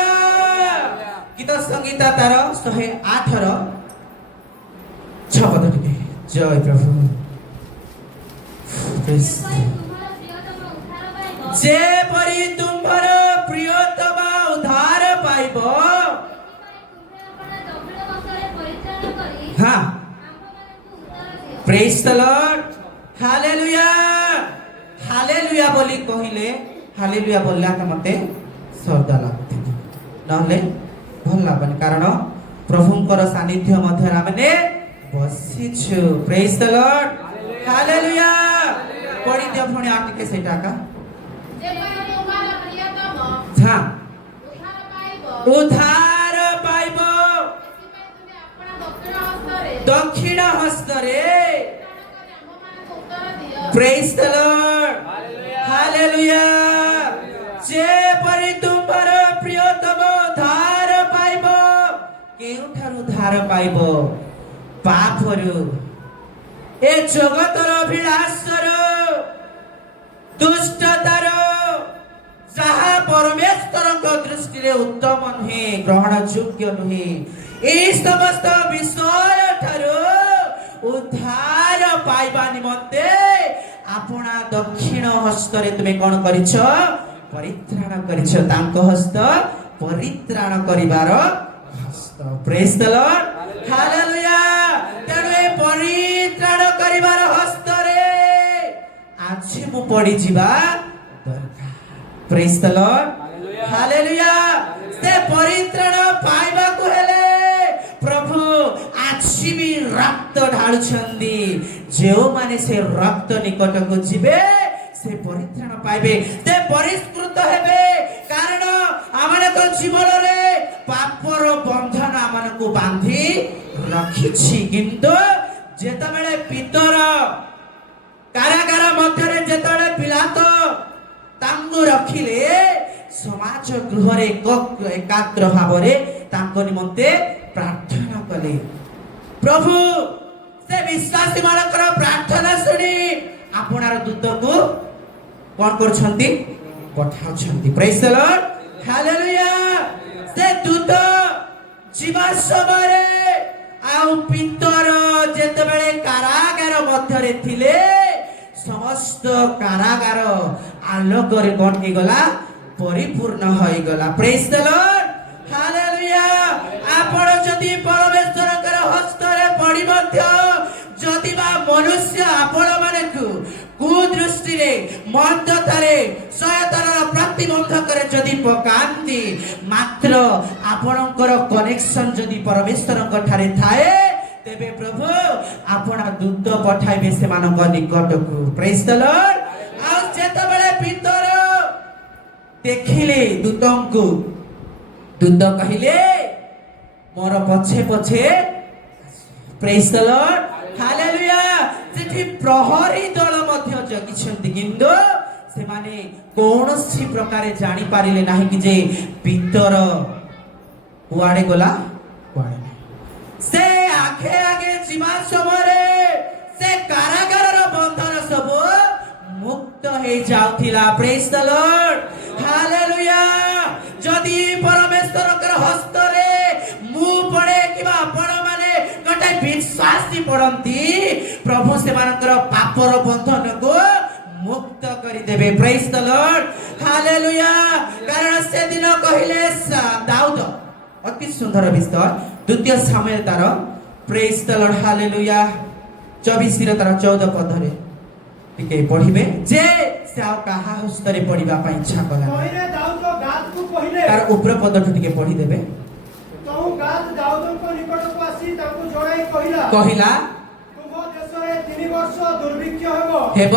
ଗୀତ ସଂଗୀତା ତାର 108ର 6 ପଦ ଟିକେ ଜୟ ପ୍ରଭୁ। ଯେପରି ତୁମର ପ୍ରିୟତମା ଉଦ୍ଧାର ପାଇବ। ହଁ ପ୍ରେଜ୍ ଦ ଲର୍ଡ ହାଲେଲୁୟା। ହାଲେଲୁୟା ବୋଲି କହିଲେ ହାଲେଲୁୟା ବୋଲିଲା ମତେ ଶ୍ରଦ୍ଧା ଲାଗୁଥିବ, ନହେଲେ ଭଲ ଲାଗୁନି। କାରଣ ପ୍ରଭୁଙ୍କର ସାନ୍ନିଧ୍ୟ ମଧ୍ୟରେ ଆମେ ବସିଛୁ। ପ୍ରେଜ୍ ଦ ଲର୍ଡ ହାଲେଲୁୟା। ପଢି ଦିଅ ପୁଣି ଆଉ ଟିକେ ସେଇଟା କା। ହଁ ଉଦ୍ଧାର ପାଇବ ଦକ୍ଷିଣ ହସ୍ତରେ। ପ୍ରେଜ୍ ଦ ଲର୍ଡ ହାଲେଲୁୟା। ଯେପରି ତୁମର ପ୍ରିୟତମ ଉଦ୍ଧାର ପାଇବ। କେଉଁଠାରୁ ଉଦ୍ଧାର ପାଇବ? ପାପରୁ, ଏ ଜଗତର ଅଭିଳାଷରୁ, ଦୁଷ୍ଟତାର, ଯାହା ପରମେଶ୍ୱରଙ୍କ ଦୃଷ୍ଟିରେ ଉତ୍ତମ ନୁହେଁ, ଗ୍ରହଣ ଯୋଗ୍ୟ ନୁହେଁ, ଏହି ସମସ୍ତ ବିଷୟ ଠାରୁ ଉଦ୍ଧାର ପାଇବା ନିମନ୍ତେ ଆପଣା ଦକ୍ଷିଣ ହସ୍ତରେ ତୁମେ କଣ କରିଛ? ପରିତ୍ରାଣ କରିଛ। ତାଙ୍କ ହସ୍ତ ପରିତ୍ରାଣ କରିବାର ହସ୍ତ। ପ୍ରେଜ୍ ଦ ଲର୍ଡ ହାଲେଲୁୟା। ତେଣୁ ଏ ପରିତ୍ରାଣ କରିବାର ହସ୍ତରେ ଆଜି ମୁଁ ପଡିଯିବା ଦରକାର। ପ୍ରେଜ୍ ଦ ଲର୍ଡ ହାଲେଲୁୟା। ସେ ପରିତ୍ରାଣ ପାଇବାକୁ ହେଲେ ପ୍ରଭୁ ଆଜି ବି ରକ୍ତ ଢାଳୁଛନ୍ତି। ଯେଉଁମାନେ ସେ ରକ୍ତ ନିକଟକୁ ଯିବେ ସେ ପରିତ୍ରାଣ ପାଇବେ, ସେ ପରିଷ୍କୃତ ହେବେ। କାରଣ ଆମମାନଙ୍କ ଜୀବନରେ ପାପର ବନ୍ଧନ ଆମମାନଙ୍କୁ ବାନ୍ଧି ରଖିଛି। କିନ୍ତୁ ଯେତେବେଳେ ପିତର କାରାଗାର ମଧ୍ୟରେ ଯେତେବେଳେ ପିଲାତ ତାଙ୍କୁ ରଖିଲେ, ସମାଜ ଗୃହରେ ଏକାଗ୍ର ଭାବରେ ତାଙ୍କ ନିମନ୍ତେ ପ୍ରାର୍ଥନା କଲେ। ପ୍ରଭୁ ସେ ବିଶ୍ୱାସୀ ମାନଙ୍କର ପ୍ରାର୍ଥନା ଶୁଣି ଆପଣାର ଦୂତକୁ କଣ କରୁଛନ୍ତି? ପଠାଉଛନ୍ତି। ପ୍ରେଜ୍ ଦ ଲର୍ଡ ହାଲେଲୁୟା। ସେ ଦୂତ ଯିବା ସମୟରେ ଆଉ ପିତର ଯେତେବେଳେ କାରାଗାର ମଧ୍ୟରେ ଥିଲେ ସମସ୍ତ କାରାଗାର ଆଲୋକରେ କଣ ହେଇଗଲା ପରିପୂର୍ଣ୍ଣ ହୋଇଗଲା ପ୍ରେଜ୍ ଦ ଲର୍ଡ ହାଲେଲୁୟା ଆପଣ ଯଦି ପରମେଶ୍ୱରଙ୍କର ହସ୍ତରେ ପଡ଼ି ମଧ୍ୟ ଯଦି ବା ମନୁଷ୍ୟ ଆପଣମାନଙ୍କୁ କୁଦୃଷ୍ଟିରେ ମନ୍ଦତାରେ ଶୟତାନର ପ୍ରତିବନ୍ଧକରେ ଯଦି ପକାନ୍ତି ମାତ୍ର ଆପଣଙ୍କର କନେକ୍ସନ ଯଦି ପରମେଶ୍ୱରଙ୍କ ଠାରେ ଥାଏ ତେବେ ପ୍ରଭୁ ଆପଣ ଦୂତ ପଠାଇବେ ସେମାନଙ୍କ ନିକଟକୁ ପ୍ରେଜ୍ ଦ ଲର୍ଡ ଆଉ ଯେତେବେଳେ ପିତର ଦେଖିଲେ ଦୂତଙ୍କୁ ଦୂତ କହିଲେ ମୋର ପଛେ ପଛେ ପ୍ରେଜ୍ ଦ ଲର୍ଡ ହାଲେଲୁୟା ସେଠି ପ୍ରହରୀ ଦଳ ମଧ୍ୟ ଜଗିଛନ୍ତି କିନ୍ତୁ ସେମାନେ କୌଣସି ପ୍ରକାରେ ଜାଣି ପାରିଲେ ନାହିଁ କି ଯେ ପିତର କୁଆଡେ ଗଲା କୁଆଡେ ନାହିଁ ସେ ଆଗେ ଆଗେ ଯିବା ସମୟରେ ସେ କାରାଗାରର ବନ୍ଧନ ସବୁ ମୁକ୍ତ ହେଇ ଯାଉଥିଲା ପ୍ରେଜ୍ ଦ ଲର୍ଡ ହାଲେଲୁୟା ଯଦି ପରମେଶ୍ୱରଙ୍କର ହସ୍ତରେ ମୁଁ ପଡେ କିମ୍ବା ଆପଣମାନେ ଗୋଟେ ବିଶ୍ୱାସୀ ପଡନ୍ତି ପ୍ରଭୁ ସେମାନଙ୍କର ପାପର ବନ୍ଧନକୁ ମୁକ୍ତ କରିଦେବେ ପ୍ରେଜ୍ ଦ ଲର୍ଡ ହାଲେଲୁୟା କାରଣ ସେଦିନ କହିଲେ ଦାଉଦ ଅତି ସୁନ୍ଦର ବିଷୟ ଦ୍ୱିତୀୟ ସାମୁଏଲ ତାର ପ୍ରେଜ୍ ଦ ଲର୍ଡ ହାଲେଲୁୟା 24 ର ତାର 14 ପଦରେ ଟିକେ ପଢିବେ ଯେ ସେ ଆଉ କାହା ହସ୍ତରେ ପଡିବା ପାଇଁ ଇଚ୍ଛା କଲା କହିଲେ ଦାଉଦ ଗାଦକୁ କହିଲେ ତାର ଉପର ପଦଠୁ ଟିକେ ପଢିଦେବେ ତଉ ଗାଦ ଦାଉଦଙ୍କ ନିକଟକୁ ଆସି ତାଙ୍କୁ ଜଣାଇ କହିଲା କହିଲା ତୁମ ଦେଶରେ 3 ବର୍ଷ ଦୁର୍ଭିକ୍ଷ ହେବ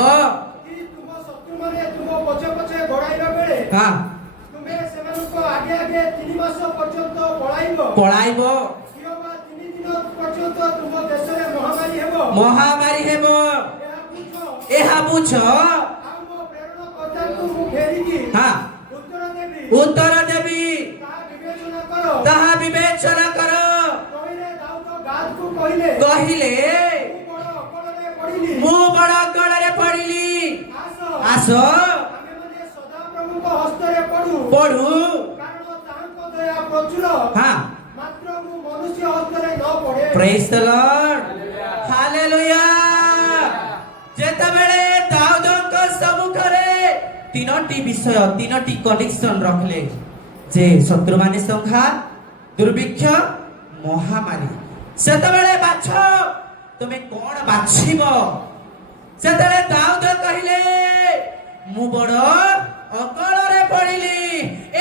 କି ତୁମ ଶତ୍ରୁମାନେ ତୁମ ପଛେ ପଛେ ଗୋଡ଼ାଇବା ବେଳେ ହଁ ତୁମେ ସେମାନଙ୍କ ଆଗେ ଆଗେ 3 ମାସ ପର୍ଯ୍ୟନ୍ତ ପଳାଇବ କିମ୍ବା 3 ଦିନ ପର୍ଯ୍ୟନ୍ତ ତୁମ ଦେଶରେ ମହାମାରୀ ହେବ ଏହା ବୁଝ ଆଉ ମୋ ପ୍ରେରଣକର୍ତ୍ତାଙ୍କୁ ମୁଁ ଫେରିକି ହଁ ଉତ୍ତର ଦେବି ତାହା ବିବେଚନା କର କହିଲେ ଦାଉଦ ଗାଦକୁ କହିଲେ ମୁଁ ବଡ଼ ଅକଳରେ ପଡ଼ିଲି ଆସ ଆମେମାନେ ସଦାପ୍ରଭୁଙ୍କ ହସ୍ତରେ ପଢୁ କାରଣ ତାହାଙ୍କ ଦୟା ପ୍ରଚୁର ହଁ ମାତ୍ର ମୁଁ ମନୁଷ୍ୟ ହସ୍ତରେ ନ ପଡ଼େ ପ୍ରେଜ୍ ଦ ଲର୍ଡ ହାଲେଲୁୟା ଯେତେବେଳେ ଦାଉଦଙ୍କ ସମ୍ମୁଖରେ ତିନୋଟି ବିଷୟ ତିନୋଟି କଣ୍ଡିସନ ରଖିଲେ ଯେ ଶତ୍ରୁମାନେ ସଂଘାତ ଦୁର୍ଭିକ୍ଷ ମହାମାରୀ ସେତେବେଳେ ବାଛ ତୁମେ କଣ ବାଛିବ ସେତେବେଳେ ଦାଉଦ କହିଲେ ମୁଁ ବଡ଼ ଅକଳରେ ପଡ଼ିଲି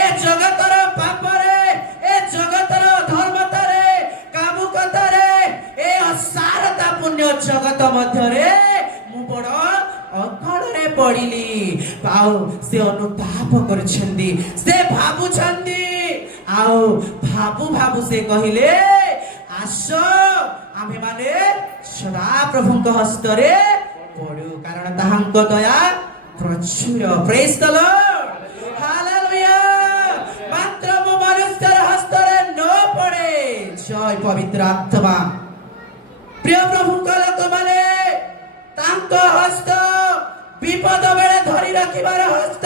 ଏ ଜଗତର ପାପରେ ଏ ଜଗତର ଧର୍ମତାରେ କାମୁକତାରେ ଏ ଅସାରତା ପୁଣ୍ୟ ଜଗତ ମଧ୍ୟରେ ମୁଁ ବଡ଼ ଅକଳରେ ପଡ଼ିଲି ଆଉ ସେ ଅନୁତାପ କରିଛନ୍ତି ସେ ଭାବୁଛନ୍ତି ଆଉ ଭାବୁ ସେ କହିଲେ ଆସ ଆମେମାନେ ସଦା ପ୍ରଭୁଙ୍କ ହସ୍ତରେ ପଡୁ କାରଣ ତାହାଙ୍କ ଦୟା ପ୍ରଚୁର ପ୍ରେଜ୍ ଦ ଲର୍ଡ ହାଲେଲୁୟା ମାତ୍ର ମୁଁ ମନୁଷ୍ୟର ହସ୍ତରେ ନ ପଡେ ଜୟ ପବିତ୍ର ଆତ୍ମା ପ୍ରିୟ ପ୍ରଭୁଙ୍କ ଲୋକମାନେ ତାଙ୍କ ହସ୍ତ ବିପଦ ବେଳେ ଧରି ରଖିବାର ହସ୍ତ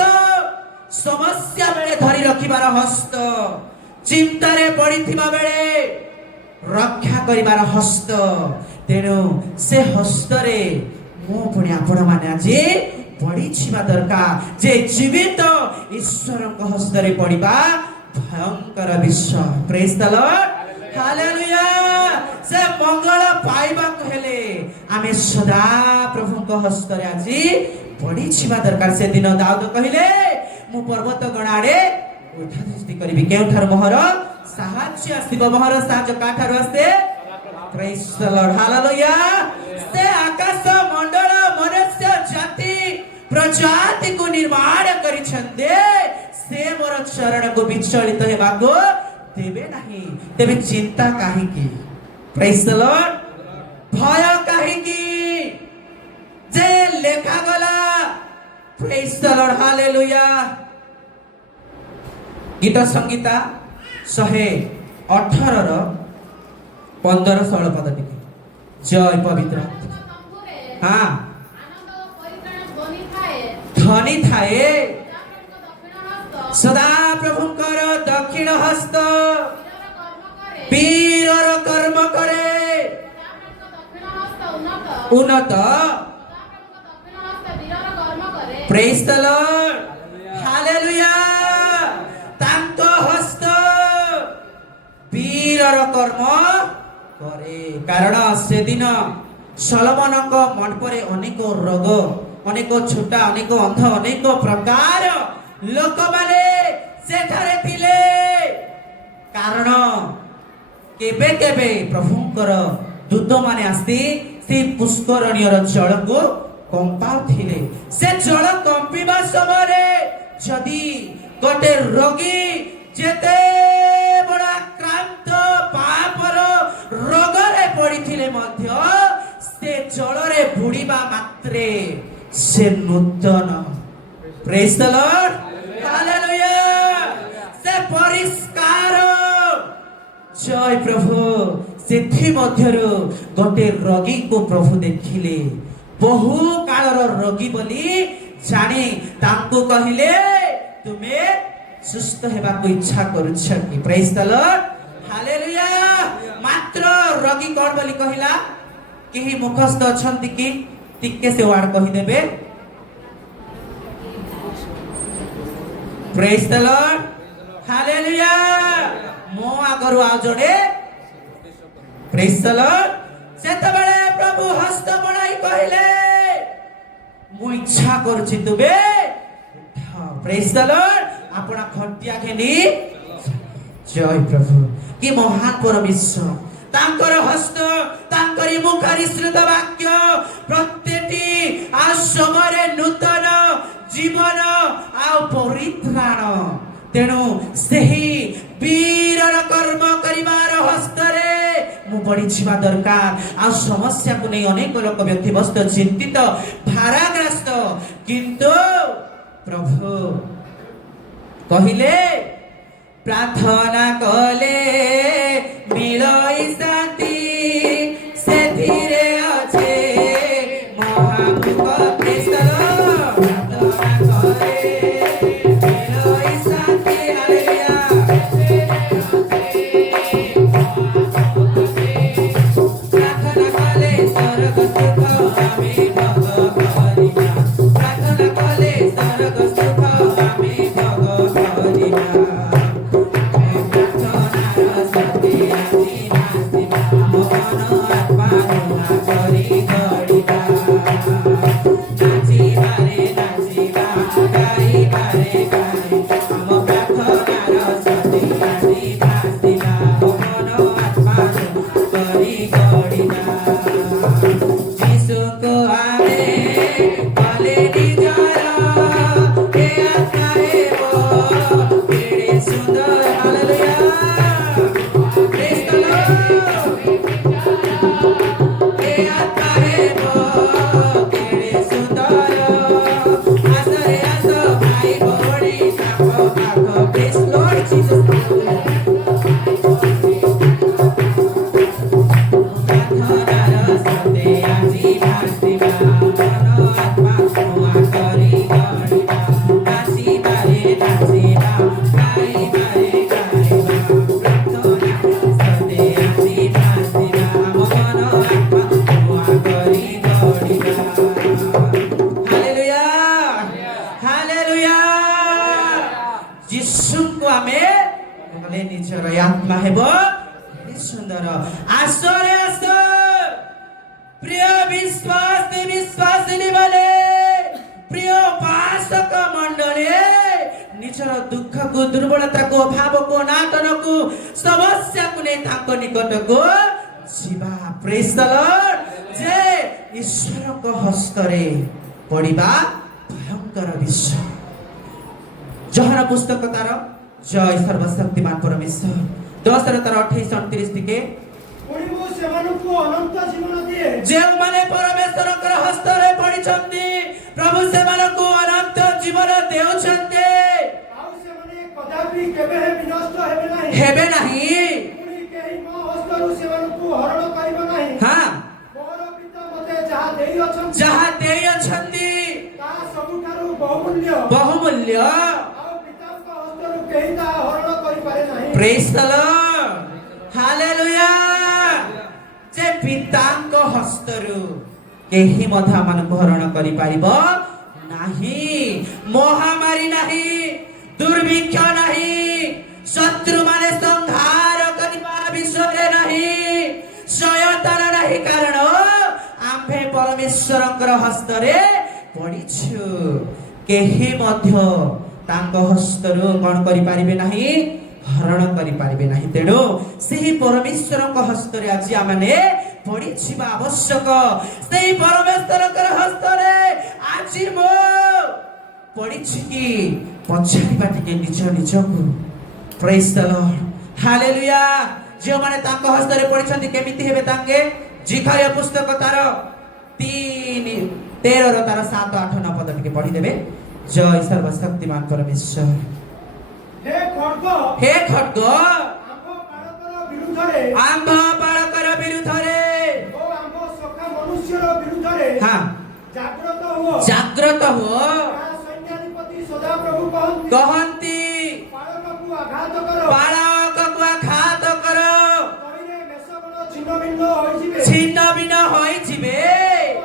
ସମସ୍ୟା ବେଳେ ଧରି ରଖିବାର ହସ୍ତ ଚିନ୍ତାରେ ପଡିଥିବା ବେଳେ ରକ୍ଷା କରିବାର ହସ୍ତ ତେଣୁ ସେ ହସ୍ତରେ ମୁଁ ପୁଣି ଆପଣମାନେ ଆଜି ପଡ଼ିଯିବା ଦରକାର ଯେ ଜୀବିତ ଈଶ୍ୱରଙ୍କ ହସ୍ତରେ ପଡ଼ିବା ଭୟଙ୍କର ବିଷୟ ପ୍ରେଜ୍ ଦ ଲର୍ଡ ହାଲେଲୁୟା ସେ ମଙ୍ଗଳ ପାଇବାକୁ ହେଲେ ଆମେ ସଦା ପ୍ରଭୁଙ୍କ ହସ୍ତରେ ଆଜି ପଡ଼ିଯିବା ଦରକାର ସେଦିନ ଦାଉଦ କହିଲେ ମୁଁ ପର୍ବତ ଗଣ ଆଡ଼େ ଉଠା ଦୃଷ୍ଟି କରିବି କେଉଁଠାରୁ ମୋହର ସାହାଯ୍ୟ ଆସିବ ମୋହର ସାହାଯ୍ୟ କାଠାରୁ ଆସେ ପ୍ରେଜ୍ ଦ ଲର୍ଡ ହାଲେଲୁୟା ସେ ଆକାଶ ମଣ୍ଡଳ ମନୁଷ୍ୟ ଜାତି ପ୍ରଜାତିକୁ ନିର୍ମାଣ କରିଛନ୍ତି ସେ ମୋର ଚରଣକୁ ବିଚଳିତ ହେବାକୁ ଦେବେ ନାହିଁ ତେବେ ଚିନ୍ତା କାହିଁକି ପ୍ରେଜ୍ ଦ ଲର୍ଡ ଭୟ କାହିଁକି ଯେ ଲେଖାଗଲା ପ୍ରେଜ୍ ଦ ଲର୍ଡ ହାଲେଲୁୟା ଗୀତ ସଂଗୀତା 118 15-16 ପଦ ଟିକେ ଜୟ ପବିତ୍ର ହଁ ଧ୍ୱନି ଥାଏ ସଦା ପ୍ରଭୁଙ୍କର ଦକ୍ଷିଣ ହସ୍ତ ଉନ୍ନତ ପ୍ରେଜ୍ ଦ ଲର୍ଡ ହାଲେଲୁୟା ତାଙ୍କ ହସ୍ତ ବୀରର କର୍ମ କରେ କାରଣ ସେଦିନ ସଲୋମନଙ୍କ ମଣ୍ଡପରେ ଅନେକ ରୋଗ ଅନେକ ଛୋଟା ଅନେକ ଅନ୍ଧ ଅନେକ ପ୍ରକାର ଲୋକମାନେ ସେଠାରେ ଥିଲେ କାରଣ କେବେ କେବେ ପ୍ରଭୁଙ୍କର ଦୂତମାନେ ଆସି ସେ ପୁଷ୍କରଣୀୟର ଜଳକୁ କମ୍ପାଉଥିଲେ ସେ ଜଳ କମ୍ପିବା ସମୟରେ ଯଦି ଗୋଟେ ରୋଗୀ ଯେତେ ବଡ଼ ଆକ୍ରାନ୍ତ ପାପର ରୋଗରେ ପଡ଼ିଥିଲେ ମଧ୍ୟ ସେ ଜଳରେ ବୁଡ଼ିବା ମାତ୍ରେ ସେ ନୂତନ ପ୍ରେଜ୍ ଦ ଲର୍ଡ ହାଲେଲୁୟା ସେ ପରିଷ୍କାର ଜୟ ପ୍ରଭୁ ସେଥି ମଧ୍ୟରୁ ଗୋଟେ ରୋଗୀକୁ ପ୍ରଭୁ ଦେଖିଲେ ବହୁ କାଳର ରୋଗୀ ବୋଲି ଜାଣି ତାଙ୍କୁ କହିଲେ ତୁମେ ସୁସ୍ଥ ହେବାକୁ ଇଚ୍ଛା କରୁଛ କି ପ୍ରେଜ୍ ଦ ଲର୍ଡ ହାଲେଲୁୟା ମାତ୍ର ରୋଗୀ କଣ ବୋଲି କହିଲା କେହି ମୁଖସ୍ଥ ଅଛନ୍ତି କି ଟିକେ ସେ ୱାର୍ଡ କହିଦେବେ ପ୍ରେଜ୍ ଦ ଲର୍ଡ ହାଲେଲୁୟା ମୋ ଆଗରୁ ଆଉ ଜଣେ ପ୍ରେଜ୍ ଦ ଲର୍ଡ ସେତେବେଳେ ପ୍ରଭୁ ହସ୍ତ ବଢାଇ କହିଲେ ମୁଁ ଇଚ୍ଛା କରୁଛି ତୁମେ ପ୍ରେଜ୍ ଦ ଲର୍ଡ ଆପଣ ଖଟିଆ ଘେନି ଜୟ ପ୍ରଭୁ କି ମହାନ ପରମେଶ୍ୱର ତାଙ୍କର ହସ୍ତ ତାଙ୍କରି ମୁଖରେ ଶ୍ରୁତ ବାକ୍ୟ ପ୍ରତ୍ୟେକଟି ଆଉ ସମୟରେ ନୂତନ ଜୀବନ ଆଉ ପରିତ୍ରାଣ ତେଣୁ ସେହି ବୀରର କର୍ମ କରିବାର ହସ୍ତରେ ମୁଁ ବଢିଯିବା ଦରକାର ଆଉ ସମସ୍ୟାକୁ ନେଇ ଅନେକ ଲୋକ ବ୍ୟତିବ୍ୟସ୍ତ ଚିନ୍ତିତ ଭାରାଗ୍ରସ୍ତ କିନ୍ତୁ ପ୍ରଭୁ କହିଲେ ପ୍ରାର୍ଥନା କଲେ ମିଳଇ ଶାନ୍ତି ସେଥିରେ ଅଛି ମହାମୁଖ ପ୍ରେଜ୍ ଦ ଲର୍ଡ ପ୍ରାର୍ଥନା କଲେ ମିଳଇ ଶାନ୍ତି ହାଲେଲୁୟା ପ୍ରାର୍ଥନା କଲେ ସ୍ୱର୍ଗ ସୁଖ ଆମେ ଭୋଗ କରିବା ପ୍ରାର୍ଥନା କଲେ ସ୍ୱର୍ଗ ସୁଖ ଆମେ ଭୋଗ କରିବା आत्मा हेब सुंदर आसरे आस प्रिय विश्वासिनी बने प्रिय उपासक मंडली निजर दुख को दुर्बलता को अभाव को अनाटन को समस्या को नहीं ताको निकट को जीवा प्रेज द लॉर्ड जे ईश्वर को हस्तरे पड़िबा भयंकर विषय जोहन पुस्तक तार जय सर्वशक्तिमान परमेश्वर 10:28-29 दिके जे माने परमेश्वर हस्त रे पड़ी प्रभु से अनंत जीवन देउछन्ते हेबे नहीं हाँ जहाँ देई अछन्ति बहुमूल्य प्रेज द लॉर्ड हालेलुया जे पितांको हस्तरु केही मध्य आमनकु हरण करि पारिबो नाही महामारी नाही दुर्भिक्ष नाही शत्रु माने संहार करिबा विश्वरे नाही शयतान नाही कारण आम्भे परमेश्वरଙ୍କର हस्तरे पडिछु केही मध्य तांको हस्तरु कोन करि पारिबे नाही हरण करि पारिबे नाही तेणु सेही परमेश्वरଙ୍କ हस्तरे आज आमने पडिछिबा आवश्यक सेही परमेश्वरଙ୍କର हस्तरे आज मो पडिछि कि पछारिबा टिके निज निजको प्रेज द लॉर्ड हालेलुया जो माने तांको हस्तरे पडिछन्ति केमिति हेबे तांगे जिखाया पुस्तक तार 3:13 रो तार 7 8 9 पद टिके पढि देबे जय सर्वशक्तिमान परमेश्वर हे खड्ग आम्भ बालकर विरुद्धरे ओ आम्भ सखा मनुष्यर विरुद्धरे हां जाग्रत हो सैन्याधिपति सदाप्रभु कहन्ति बालकକୁ आघात करो तैरे मेषबଳ छिन्न भिन्न ହୋଇଯିବେ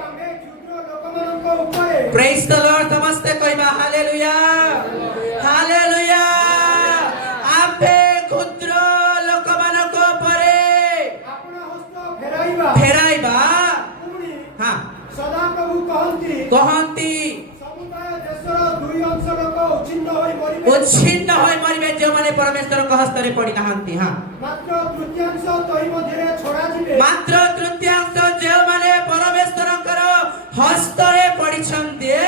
ଆମେ କ୍ଷୁଦ୍ର ଲୋକମାନଙ୍କ ଉପରେ प्रेज द लॉर्ड समस्त कहबा हालेलुया हालेलुया आम्भे क्षुद्र ଲୋକମାନଙ୍କ ଉପରେ ଆପଣ ହସ୍ତ ଫେରାଇବା ପୁଣି हां ସଦାପ୍ରଭୁ କହନ୍ତି ସମୁଦାୟ ଦେଶର ଦୁଇ ଅଂଶ ଲୋକ ଉଚ୍ଛିନ୍ନ ହୋଇ ମରିବେ जो माने परमेश्वर को हस्तरे पड़ी नाहंती हां ମାତ୍ର ତୃତୀୟାଂଶ ତହି ମଧ୍ୟରେ ଛଡ଼ାଯିବେ मात्र तृतीयांश जो माने परमेश्वरଙ୍କର हस्तरे पडिछन्ते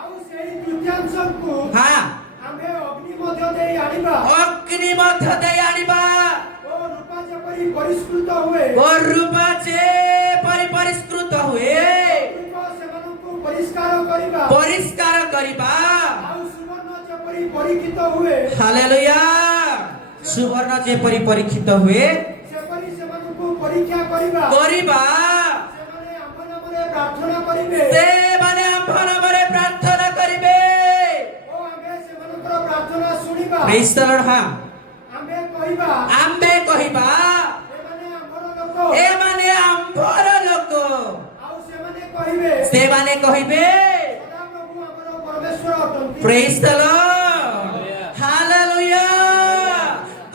ଆଉ ସେହି ତୃତୀୟାଂଶକୁ हां ଆମେ ଅଗ୍ନି ମଧ୍ୟ ଦେଇ ଆଣିବା अग्नि मध्य देई आनिबा ଓ ରୂପା ଯେପରି ପରିଷ୍କୃତ ହୁଏ और रूपा जे परिष्कृत हुए ରୂପ ସେମାନଙ୍କୁ ପରିଷ୍କାର କରିବା करिबा ଆଉ ସୁବର୍ଣ୍ଣ ଯେପରି ପରୀକ୍ଷିତ ହୁଏ हालेलुया सुवर्ण जे परीक्षित हुए ସେପରି ସେମାନଙ୍କୁ ପରୀକ୍ଷା କରିବା करिबा ସେମାନେ ଆମ ନାମରେ ପ୍ରାର୍ଥନା କରିବେ से माने आम्भ नामरे प्रार्थना करिबे ଓ ଆମେ ସେମାନଙ୍କର ପ୍ରାର୍ଥନା ଶୁଣିବା प्रेज द लॉर्ड हां ଆମେ କହିବା आम्बे कहिबा ଏମାନେ ଆମର ଲୋକ ए माने आम्भर लोक ଆଉ ସେମାନେ କହିବେ से माने कहिबे ସଦାପ୍ରଭୁ ଆମର ପରମେଶ୍ୱର ଅଟନ୍ତି प्रेज द लॉर्ड हालेलुया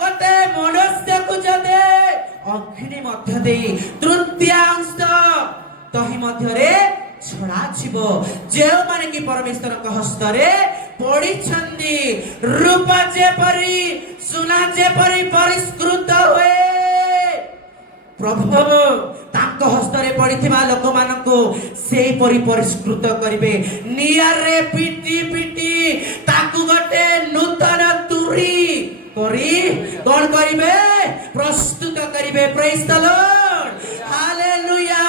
कते मनुष्य को जदे अग्नि मध्य देई तृतीयांश तही मध्यरे छड़ा छिबो जे माने कि परमेश्वर को हस्तरे पड़ी छंदी रूपा जे परी सुना जे परी परिष्कृत हुए प्रभु तांको हस्तरे पड़िथिबा लोक मानको सेही परि परिष्कृत करिवे नियारे पिटी ताकू गटे नूतन तुरी करी कोन करिवे प्रस्तुत करिवे प्रेज द लॉर्ड हालेलुया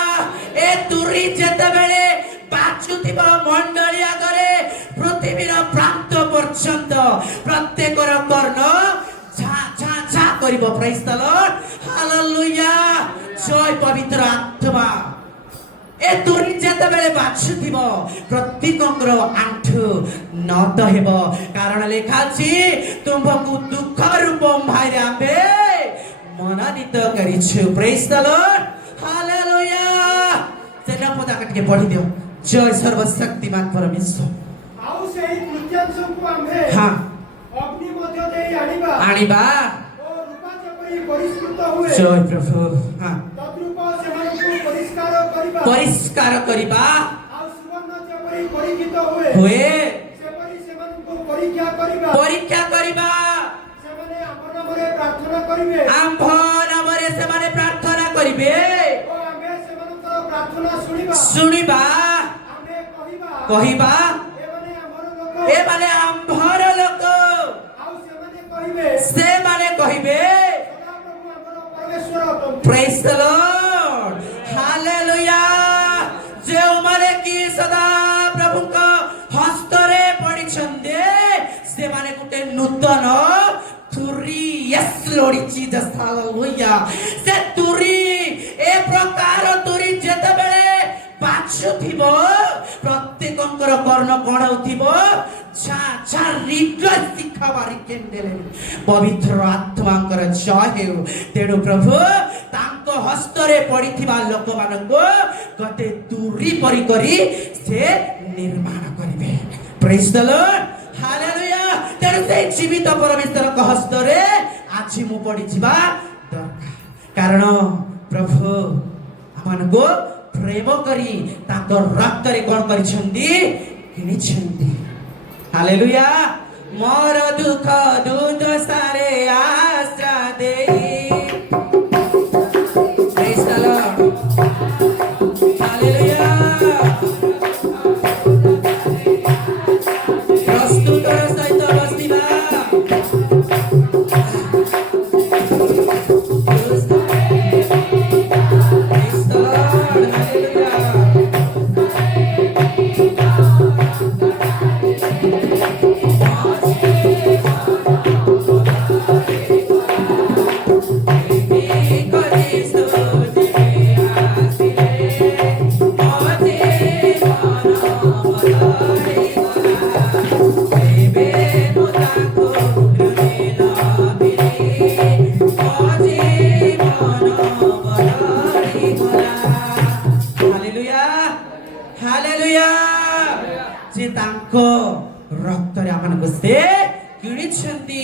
ए तुरी जेते बेले बाचुथिबा मंडलिया करे पृथ्वीर प्रांत पर्यंत प्रत्येकर कर्ण झा झा झा करिवो प्रेज द लॉर्ड हालेलुया जय पवित्र आत्मा ए तुरी जेते बेले बाचुथिबो प्रत्येकଙ୍କର आंठु नत हेबो कारण लेखा अछि तुमको दुख रूप भाइरे आम्बे मनोनीत करिछु प्रेज द लॉर्ड हालेलुया से नपदा कटके पढि दियो जय सर्वशक्तिमान परमेश्वर ଆଉ ସେହି ତୃତୀୟାଂଶକୁ ଆମେ हां ଅଗ୍ନି ମଧ୍ୟ ଦେଇ ଆଣିବା आनिबा ଓ ରୂପା ଯେପରି ପରିଷ୍କୃତ ହୁଏ जय प्रभु हां ତଦ୍ରୂପ ସେମାନଙ୍କୁ ପରିଷ୍କାର କରିବା करिबा ଆଉ ସୁବର୍ଣ୍ଣ ଯେପରି ପରୀକ୍ଷିତ ହୁଏ हुए ସେପରି ସେମାନଙ୍କୁ ପରୀକ୍ଷା କରିବା ସେମାନେ ଆମ ନାମରେ ପ୍ରାର୍ଥନା କରିବେ आम्भ नामरे से माने प्रार्थना करिवे ଓ ଆମେ ସେମାନଙ୍କର ପ୍ରାର୍ଥନା शुनिबा ଆମେ କହିବା कहिबा ଏମାନେ ଆମର ଲୋକ ए माने आम्भर लोक ଆଉ ସେମାନେ କହିବେ से माने कहिबे ସଦାପ୍ରଭୁ ଆମର ପରମେଶ୍ୱର ଅଟନ୍ତି प्रेज द लॉर्ड हालेलुया जे माने की सदा प्रभु को हस्तरे पडिछन्ते से माने गुटे नूतन तुरी यस लॉर्ड जीसस हालेलुया से तुरी ए प्रकार तुरी जेते बेले बाछुथिबो प्रत्येकଙ୍କର କର୍ଣ୍ଣ କଣ ହୋଉଥିବ ଛା ଛା ରିଗସ୍ ଶିଖାବାରି କେଣ୍ଡେଲେ ପବିତ୍ର ଆତ୍ମାଙ୍କର ଜୟ ହେଉ ତେଣୁ ପ୍ରଭୁ ତାଙ୍କ हस्तरे पड़िथिबा लोक मानको गते तुरी परि करी से निर्माण करिवे प्रेज द लॉर्ड हालेलुया तेरे से जीवित परमेश्वर को हस्तरे आज मु पड़िथिबा दरकार कारण प्रभु आमानको प्रेम करी ताको रक्तरे कोन करिछन्ती किनिछन्ती हालेलुया मोर दुख दूत सारे आश्रा देई प्रेज द लॉर्ड हालेलुया प्रस्तुतर सहित बसिबा प्रेज द लॉर्ड हालेलुया रक्तरे आमानको से किणिछन्ती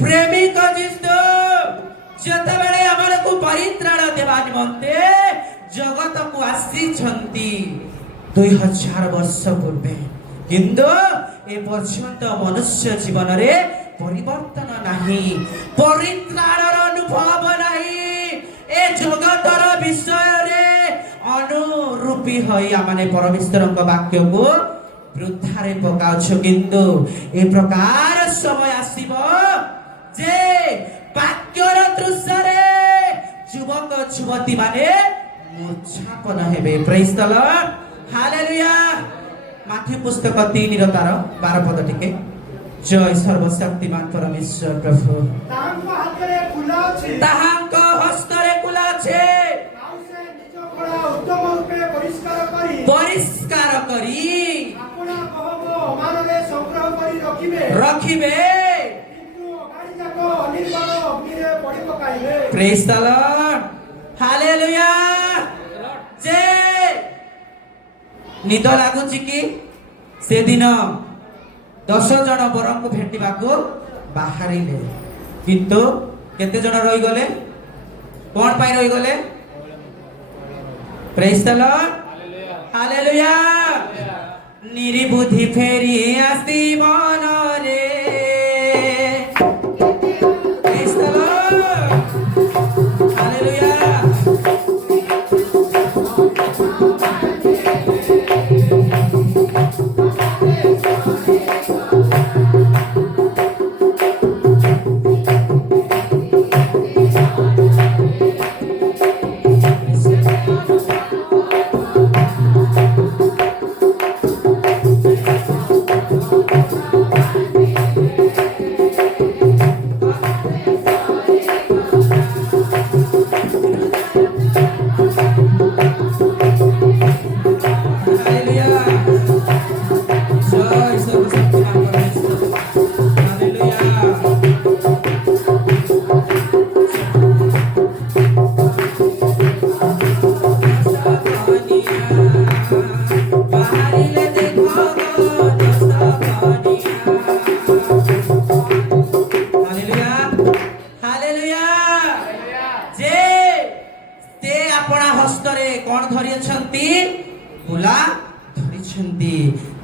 प्रेमिक जिस्तो जतबेले आमानको परित्राण देवा निमन्ते जगतको आसीछन्ती 2000 वर्ष पूर्वे किन्तु ए पर्यन्त मनुष्य जीवन रे परिवर्तन नाही परित्राणर अनुभव नाही ए जगतर विषय रे अनुरूपी होई आमाने परमेश्वरଙ୍କ वाक्यको वृद्धारे पकाउछ किन्तु ए प्रकार समय आसीब जे वाक्यर दृश्यरे युवक युवती माने मूर्छापन हेबे प्रेज द लॉर्ड हालेलुया माथि पुस्तक 3 ର तार 12 पद टिके जय सर्वशक्तिमान परमेश्वर प्रभु ତାଙ୍କ ହାତରେ ଫୁଲ ଅଛି ତାହାଙ୍କ ହସ୍ତରେ କୁଲା ଅଛି ଆଉ ସେ ନିଜ କଳା ଉତ୍ତମ ରୂପେ ପରିଷ୍କାର କରି ଆପଣା ଗହମ ଅମାନରେ ସଂଗ୍ରହ କରି ରଖିବେ କିନ୍ତୁ ଅଗାଡ଼ି ଯାକ ଅନିର୍ବାଣ ଅଗ୍ନିରେ ପଡ଼ି ପକାଇବେ ପ୍ରେଜ ଦ ଲର୍ଡ ହାଲେଲୁୟା ଯେ ନିଦ ଲାଗୁଛି କି ସେଦିନ 10 ଜଣ ବରଙ୍କୁ ଭେଟିବାକୁ ବାହାରିଲେ କିନ୍ତୁ କେତେ ଜଣ ରହିଗଲେ କଣ ପାଇଁ ରହିଗଲେ ପ୍ରେଜ ଦ ଲର୍ଡ ହାଲେଲୁୟା ନିରିବୁଦ୍ଧି ଫେରି ଆସି ମନରେ ପ୍ରେଜ ଦ ଲର୍ଡ ହାଲେଲୁୟା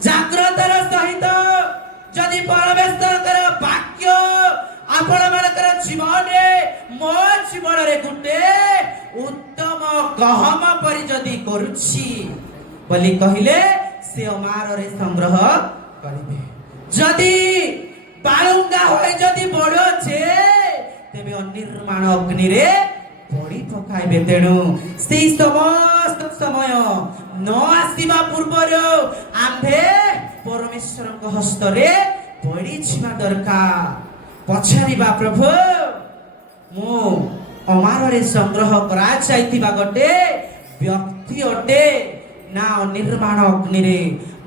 जाग्रतर सहित जदि परमेश्वर वाक्य आपण मानकर जीवन मो जीवन रे गुटे उत्तम गहम परि जदि करूछि बोली कहिले से अमार रे संग्रह करिवे जदि बाळुंगा होय जदि बडो छे तेबे अनिर्माण अग्नि रे पड़ी पकाइबे तेणु से समस्त समय न आसीबा पूर्वर आंभे परमेश्वर हस्त रे पड़ी छिबा दरकार पछारिबा प्रभु मु अमार रे संग्रह करा जाइतिबा गटे व्यक्ति अटे ना निर्माण अग्नि रे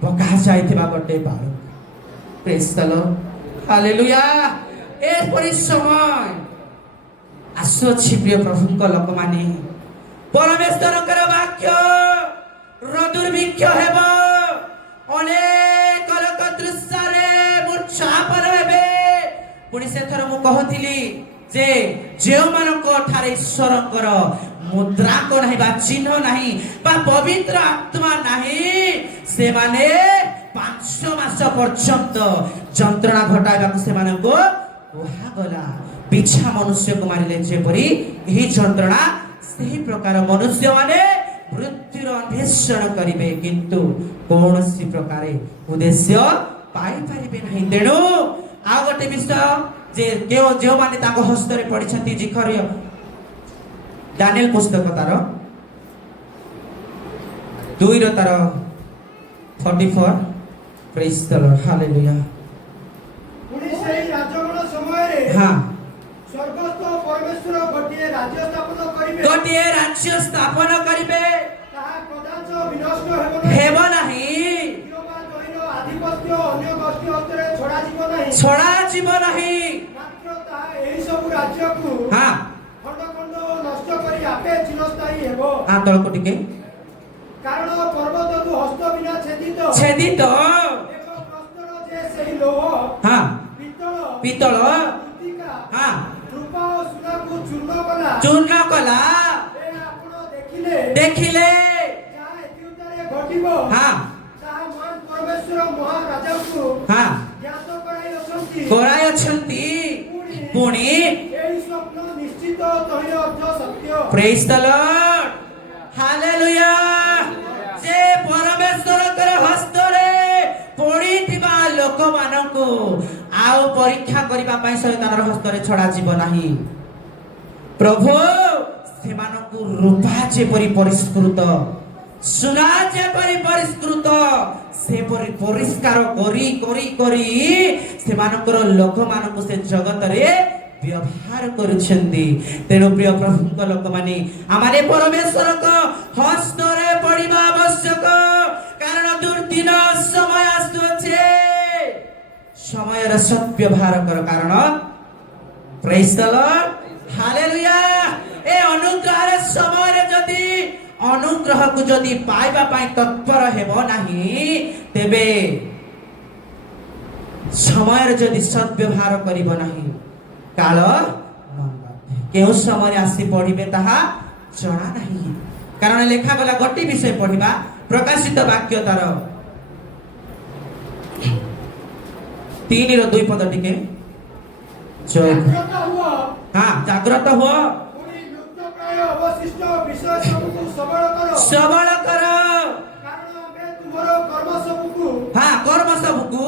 पका जाइतिबा गटे बाळु प्रेज द लॉर्ड हालेलुया ए परि समय आसुछि प्रिय प्रभुଙ୍କ लोक माने परमेश्वरଙ୍କର ବାକ୍ୟ ଦୁର୍ଭିକ୍ଷ ହେବ ଅନେକ ଲୋକ ଦୃଶ୍ୟରେ ମୂର୍ଚ୍ଛାପନ୍ନ ହେବେ। ପୁଣି ସେଥର ମୁଁ କହୁଥିଲି ଯେ ଯେଉଁମାନଙ୍କ ଠାରେ ଈଶ୍ୱରଙ୍କର ମୁଦ୍ରାଙ୍କ ନାହିଁ ବା ଚିହ୍ନ ନାହିଁ ବା ପବିତ୍ର ଆତ୍ମା ନାହିଁ ସେମାନେ 5 ମାସ ପର୍ଯ୍ୟନ୍ତ ଯନ୍ତ୍ରଣା ଘଟାଇବାକୁ ସେମାନଙ୍କୁ କୁହାଗଲା। ବିଛା ମନୁଷ୍ୟକୁ ମାରିଲେ ଯେପରି ଏହି ଯନ୍ତ୍ରଣା ସେହି ପ୍ରକାର ମନୁଷ୍ୟମାନେ ମୃତ୍ୟୁର ଅନ୍ୱେଷଣ କରିବେ କିନ୍ତୁ କୌଣସି ପ୍ରକାର ଉଦ୍ଦେଶ୍ୟ ପାଇପାରିବେ ନାହିଁ। ତେଣୁ ଆଉ ଗୋଟେ ବିଷୟ ଯେ ଯେଉଁମାନେ ତାଙ୍କ ହସ୍ତରେ ପଡ଼ିଛନ୍ତି ଜିଖରୀୟ ଦାନିଏଲ ପୁସ୍ତକ ତାର 2 ତାର 44 ପ୍ରେଜ୍ ଦ ଲର୍ଡ ହାଲେଲୁୟା। ପୁଣି ସେହି ରାଜଗଣ ସମୟରେ ହଁ ସ୍ୱର୍ଗସ୍ଥ ପରମେଶ୍ୱର ଗୋଟିଏ ରାଜ୍ୟ ସ୍ଥାପନ କରିବେ। ଗୋଟିଏ ରାଜ୍ୟ ସ୍ଥାପନ କରିବେ ତାହା କଦାଚ ବିନଷ୍ଟ ହେବ ନାହିଁ ବା ଦୈନ ଆଧିପତ୍ୟ ଅନ୍ୟ ଗୋଷ୍ଠୀ ହସ୍ତରେ ଛଡ଼ାଯିବ ନାହିଁ। ଛଡ଼ାଯିବ ନାହିଁ। ମାତ୍ର ତାହା ଏହି ସବୁ ରାଜ୍ୟକୁ ହଁ ଖଣ୍ଡ ଖଣ୍ଡ ଓ ନଷ୍ଟ କରି ଆପେ ଚିରସ୍ଥାୟୀ ହେବ। ତଳକୁ ଟିକେ କାରଣ ପର୍ବତରୁ ହସ୍ତ ବିନା ଛେଦିତ ଛେଦିତ ଏକ ପ୍ରସ୍ତର ଯେ ସେହି ଲୌହ ହଁ ପିତ୍ତଳ ପିତ୍ତଳ ମୃତ୍ତିକା ହଁ ରୂପା ଓ ସୁନାକୁ ଚୂର୍ଣ୍ଣ କଲା ଚୂର୍ଣ୍ଣ କଲା ଏ ଆପଣ ଦେଖିଲେ ଯାହା ଏଥିଉପରେ ଘଟିବ ହଁ ତାହା ମହାନ ପରମେଶ୍ୱର ମହାରାଜାଙ୍କୁ ହଁ ଜ୍ଞାତ କରାଇଅଛନ୍ତି। କରାଇଅଛନ୍ତି। ପୁଣି ଏହି ସ୍ୱପ୍ନ ନିଶ୍ଚିତ ତହିଁର ଅର୍ଥ ସତ୍ୟ। ପ୍ରେଜ୍ ଦ ଲର୍ଡ ହାଲେଲୁୟା। ଯେ ପରମେଶ୍ୱରଙ୍କର ହସ୍ତରେ ପଡ଼ିଥିବା ଲୋକମାନଙ୍କୁ ଆଉ ପରୀକ୍ଷା କରିବା ପାଇଁ ଶୈତାନର ହସ୍ତରେ ଛଡ଼ାଯିବ ନାହିଁ। ପ୍ରଭୁ ସେମାନଙ୍କୁ ରୂପା ଯେପରି ପରିଷ୍କୃତ ସୁନା ଯେପରି ପରିଷ୍କୃତ ସେପରି ପରିଷ୍କାର କରି କରି କରି ସେମାନଙ୍କର ଲୋକମାନଙ୍କୁ ସେ ଜଗତରେ ବ୍ୟବହାର କରୁଛନ୍ତି। ତେଣୁ ପ୍ରିୟ ପ୍ରଭୁଙ୍କ ଲୋକମାନେ ଆମମାନେ ପରମେଶ୍ୱରଙ୍କ ହସ୍ତରେ ପଡ଼ିବା ଆବଶ୍ୟକ। କାରଣ ଦୁର୍ଦିନ ସମୟ ଆସୁଅଛି। ସମୟର ସଦ୍ବ୍ୟବହାର କର କାରଣ ପ୍ରେଜ୍ ଦ ଲର୍ଡ ହାଲେଲୁୟା। ଏ ଅନୁଗ୍ରହର ସମୟରେ ଯଦି ଅନୁଗ୍ରହକୁ ଯଦି ପାଇବା ପାଇଁ ତତ୍ପର ହେବ ନାହିଁ ତେବେ ସମୟର ଯଦି ସଦ୍ବ୍ୟବହାର କରିବ ନାହିଁ କାଳ କେଉଁ ସମୟରେ ଆସି ପଡ଼ିବେ ତାହା ଜଣା ନାହିଁ। କାରଣ ଲେଖାଗଲା ଗୋଟିଏ ବିଷୟ ପଢ଼ିବା ପ୍ରକାଶିତ ବାକ୍ୟ ତାର 3 2 ଟିକେ ଜାଗ୍ରତ ହୁଅ ହଁ ଜାଗ୍ରତ ହୁଅ ପୁଣି ଲୁପ୍ତପ୍ରାୟ ଅବଶିଷ୍ଟ ବିଷୟ ସବୁକୁ ସବଳ କର। ସବଳ କର କାରଣ ଆମେ ତୁମର କର୍ମ ସବୁକୁ ହଁ କର୍ମ ସବୁକୁ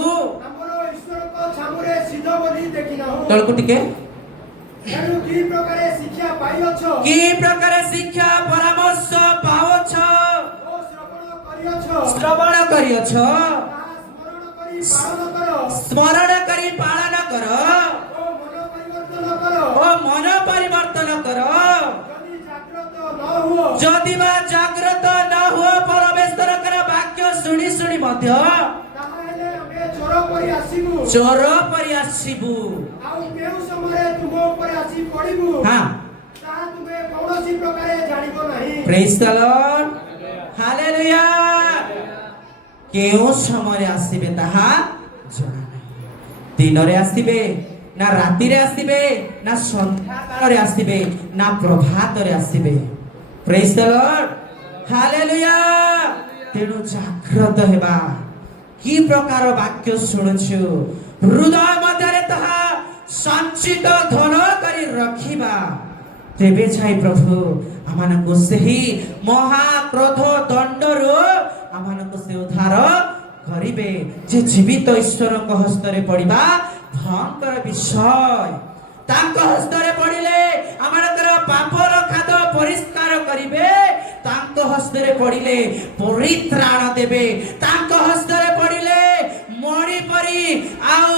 ଆମର ଈଶ୍ୱରଙ୍କ ଛାମୁରେ ସିଦ୍ଧ ବୋଲି ଦେଖିନାହୁଁ। ତଳକୁ ଟିକେ ତେଣୁ କି ପ୍ରକାରେ ଶିକ୍ଷା ପାଇଅଛ କି ପ୍ରକାର ଶିକ୍ଷା ପରାମର୍ଶ ପାଉଛ ଓ ଶ୍ରବଣ କରିଅଛ ଶ୍ରବଣ କରିଅଛ ତାହା ସ୍ମରଣ କରି ପାଳନ କର ସ୍ମରଣ କରି ପାଳନ କର ଓ ମନ ପରିବର୍ତ୍ତନ କର। ଓ ମନ ପରିବର୍ତ୍ତନ କର। ଯଦି ଜାଗ୍ରତ ନ ହୁଅ ଯଦି ବା ଜାଗ୍ରତ ନ ହୁଅ ପରମେଶ୍ୱରଙ୍କର ବାକ୍ୟ ଶୁଣି ଶୁଣି ମଧ୍ୟ ତାହେଲେ ଆମେ ଚୋର ପରି ଆସିବୁ। ଚୋର ପରି ଆସିବୁ। ଆଉ କେଉଁ ସମୟରେ ତୁମ ଉପରେ ଆସି ପଡ଼ିବୁ ହଁ ତାହା ତୁମେ କୌଣସି ପ୍ରକାରେ ଜାଣିବ ନାହିଁ। ପ୍ରେଜ୍ ଦ ଲର୍ଡ ହାଲେଲୁୟା। କେଉଁ ସମୟରେ ଆସିବେ ତାହା ଜଣା ନାହିଁ। ଦିନରେ ଆସିବେ ନା ରାତିରେ ଆସିବେ ନା ସନ୍ଧ୍ୟା କାଳରେ ଆସିବେ ନା ପ୍ରଭାତରେ ଆସିବେ। ପ୍ରେଜ୍ ଦ ଲର୍ଡ ହାଲେଲୁୟା। ତେଣୁ ଜାଗ୍ରତ ହେବା। କି ପ୍ରକାର ବାକ୍ୟ ଶୁଣୁଛୁ ହୃଦୟ ମଧ୍ୟରେ ତାହା ସଞ୍ଚିତ ଧନ କରି ରଖିବା। ତେବେ ଯାଇ ପ୍ରଭୁ ଆମମାନଙ୍କୁ ସେହି ମହାକ୍ରୋଧ ଦଣ୍ଡରୁ ଆମମାନଙ୍କୁ ସେ ଉଦ୍ଧାର କରିବେ। ଯେ ଜୀବିତ ଈଶ୍ୱରଙ୍କ ହସ୍ତରେ ପଡ଼ିବା ଭୟଙ୍କର ବିଷୟ। ତାଙ୍କ ହସ୍ତରେ ପଡ଼ିଲେ ଆମମାନଙ୍କର ପାପର ଖାଦ ପରିଷ୍କାର କରିବେ। ତାଙ୍କ ହସ୍ତରେ ପଡ଼ିଲେ ପରିତ୍ରାଣ ଦେବେ। ତାଙ୍କ ହସ୍ତରେ ପଡ଼ିଲେ ମଣି ପରି ଆଉ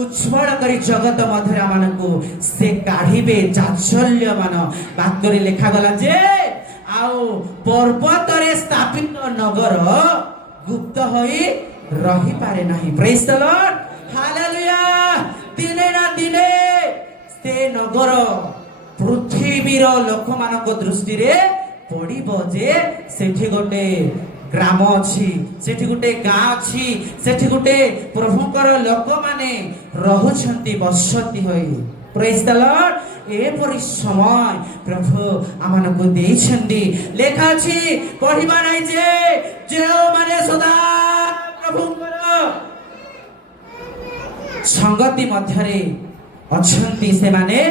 ଉଜ୍ଜଳ କରି ଜଗତ ମଧ୍ୟରେ ଆମମାନଙ୍କୁ ସେ କାଢ଼ିବେ। ଜାଚଲ୍ୟମାନ ବାକ୍ୟରେ ଲେଖାଗଲା ଯେ ଆଉ ପର୍ବତରେ ସ୍ଥାପିତ ନଗର ଗୁପ୍ତ ହୋଇ ରହିପାରେ ନାହିଁ। ପ୍ରେଜ୍ ଦ ଲର୍ଡ ହାଲେଲୁୟା। ଦିନେ ନା ଦିନେ ସେ ନଗର ପୃଥିବୀର ଲୋକମାନଙ୍କ ଦୃଷ୍ଟିରେ पड़िब जे सेठी गोटे ग्राम अछि सेठी गोटे गाँ अछि सेठी गोटे प्रभुकर लोक माने रहुछंती बसती होई प्रेज द लॉर्ड ए परि समय प्रभु आमानकु देइछंती लेखा अछि पढिबा नै जे माने सदा प्रभुकर संगति मध्यरे अछंती से माने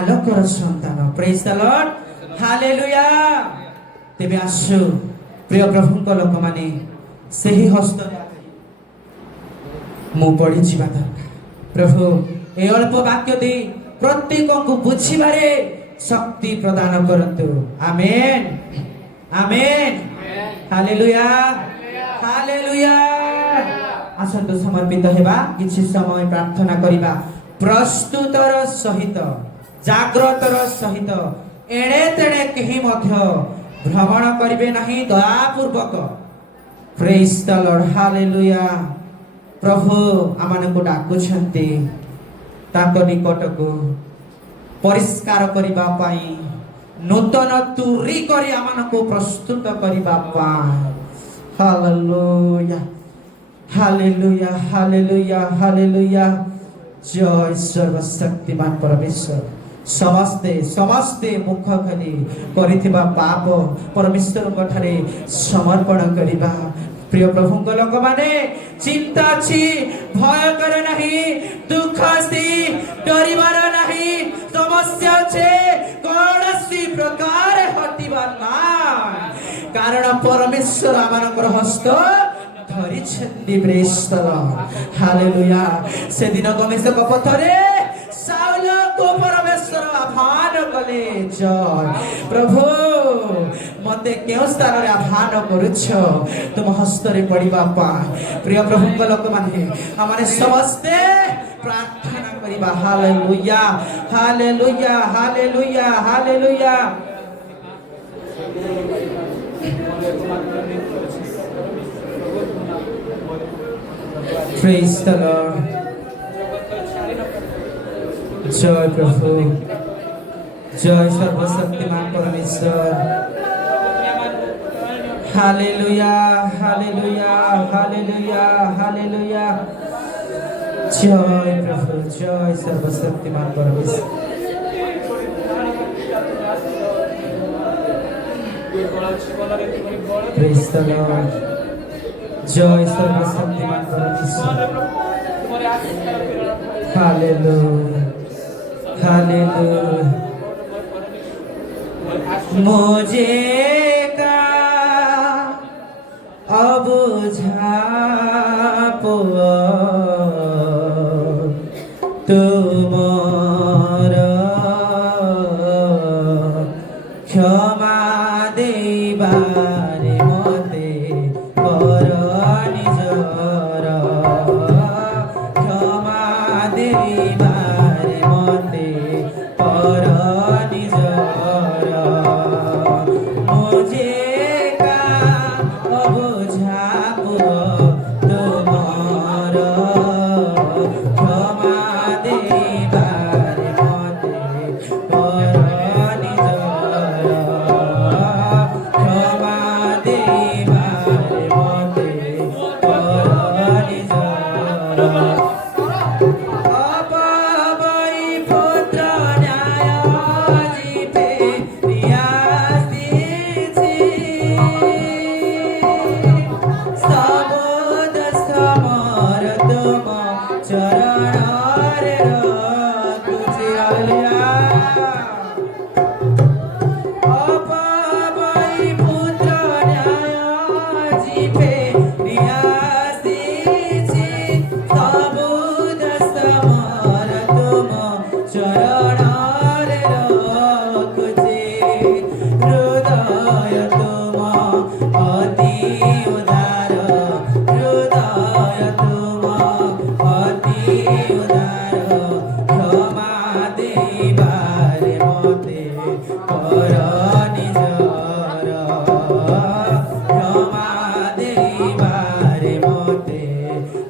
आलोकर संतान प्रेज द लॉर्ड हालेलुया तेबे आसु प्रिय प्रभुଙ୍କ ଲୋକମାନେ ସେହି ହସ୍ତରେ ମୁଁ ପଢି ଯିବା ଦରକାର ପ୍ରଭୁ ଏ ଅଳ୍ପ ବାକ୍ୟ ଦେଇ ପ୍ରତ୍ୟେକଙ୍କୁ ବୁଝିବାରେ ଶକ୍ତି ପ୍ରଦାନ କରନ୍ତୁ ଆମେନ୍ ଆମେନ୍ ହାଲେଲୁୟା ହାଲେଲୁୟା ଆସନ୍ତୁ ସମର୍ପିତ ହେବା କିଛି ସମୟ ପ୍ରାର୍ଥନା କରିବା ପ୍ରସ୍ତୁତର ସହିତ ଜାଗ୍ରତର ସହିତ ଏଣେ ତେଣେ କେହି ମଧ୍ୟ भ्रमण करिवे नहीं दयापूर्वक प्रेज द लॉर्ड हालेलुया प्रभु आमानकु डाकुछंती ताको निकटको परिष्कार करिबा पाई नूतन तुरी करी आमानकु प्रस्तुत करिबा पाई हालेलुया हालेलुया हालेलुया हालेलुया जय सर्वशक्तिमान परमेश्वर समस्ते समस्ते मुख खाली करिथिबा पाप परमेश्वर ठारे समर्पण करिबा प्रिय प्रभुଙ୍କ ଲୋକମାନେ चिंता छी भय कर नहीं दुख सी डरिबार नहीं समस्या छे कौनसी प्रकार हटिबा ना कारण परमेश्वर आमानकर हस्त धरिछंती प्रेज द लॉर्ड हालेलुया से दिन गमेशक पथरे साउल को परमेश्वर आह्वान कले जय प्रभु मते केउ स्थान रे आह्वान करूछ तुम हस्तरे पड़िबा पाई प्रिय प्रभुଙ୍କ ଲୋକମାନେ हमरे समस्ते प्रार्थना करिबा हालेलुया हालेलुया हालेलुया हालेलुया Praise the Lord जय प्रभु जय सर्वशक्तिमान परमेश्वर हालेलुया हालेलुया हालेलुया हालेलुया जय प्रभु जय सर्वशक्तिमान परमेश्वर प्रेज द लॉर्ड जय सर्वशक्तिमान परमेश्वर हालेलुया हालेलुया मुझे का अब झापो तुमर क्षमा देबारे मते कर निजर क्षमा देबारे मते कर निजर मुझे का अब झापो तुमर क्षमा देबारे मते कर निजर क्षमा देबारे मते कर निजर अपावै पुत्र न्याय जीते रियासिछि सबोद समर तुम चरण रे रखुछि हालेलुया अपावै पुत्र न्याय जीते रियासिछि सबोद समर तुम चरण रे रखुछि हृदय तुम अति उदार हृदय तुम अति उदार क्षमा देबारे मते कर निजर क्षमा देबारे मते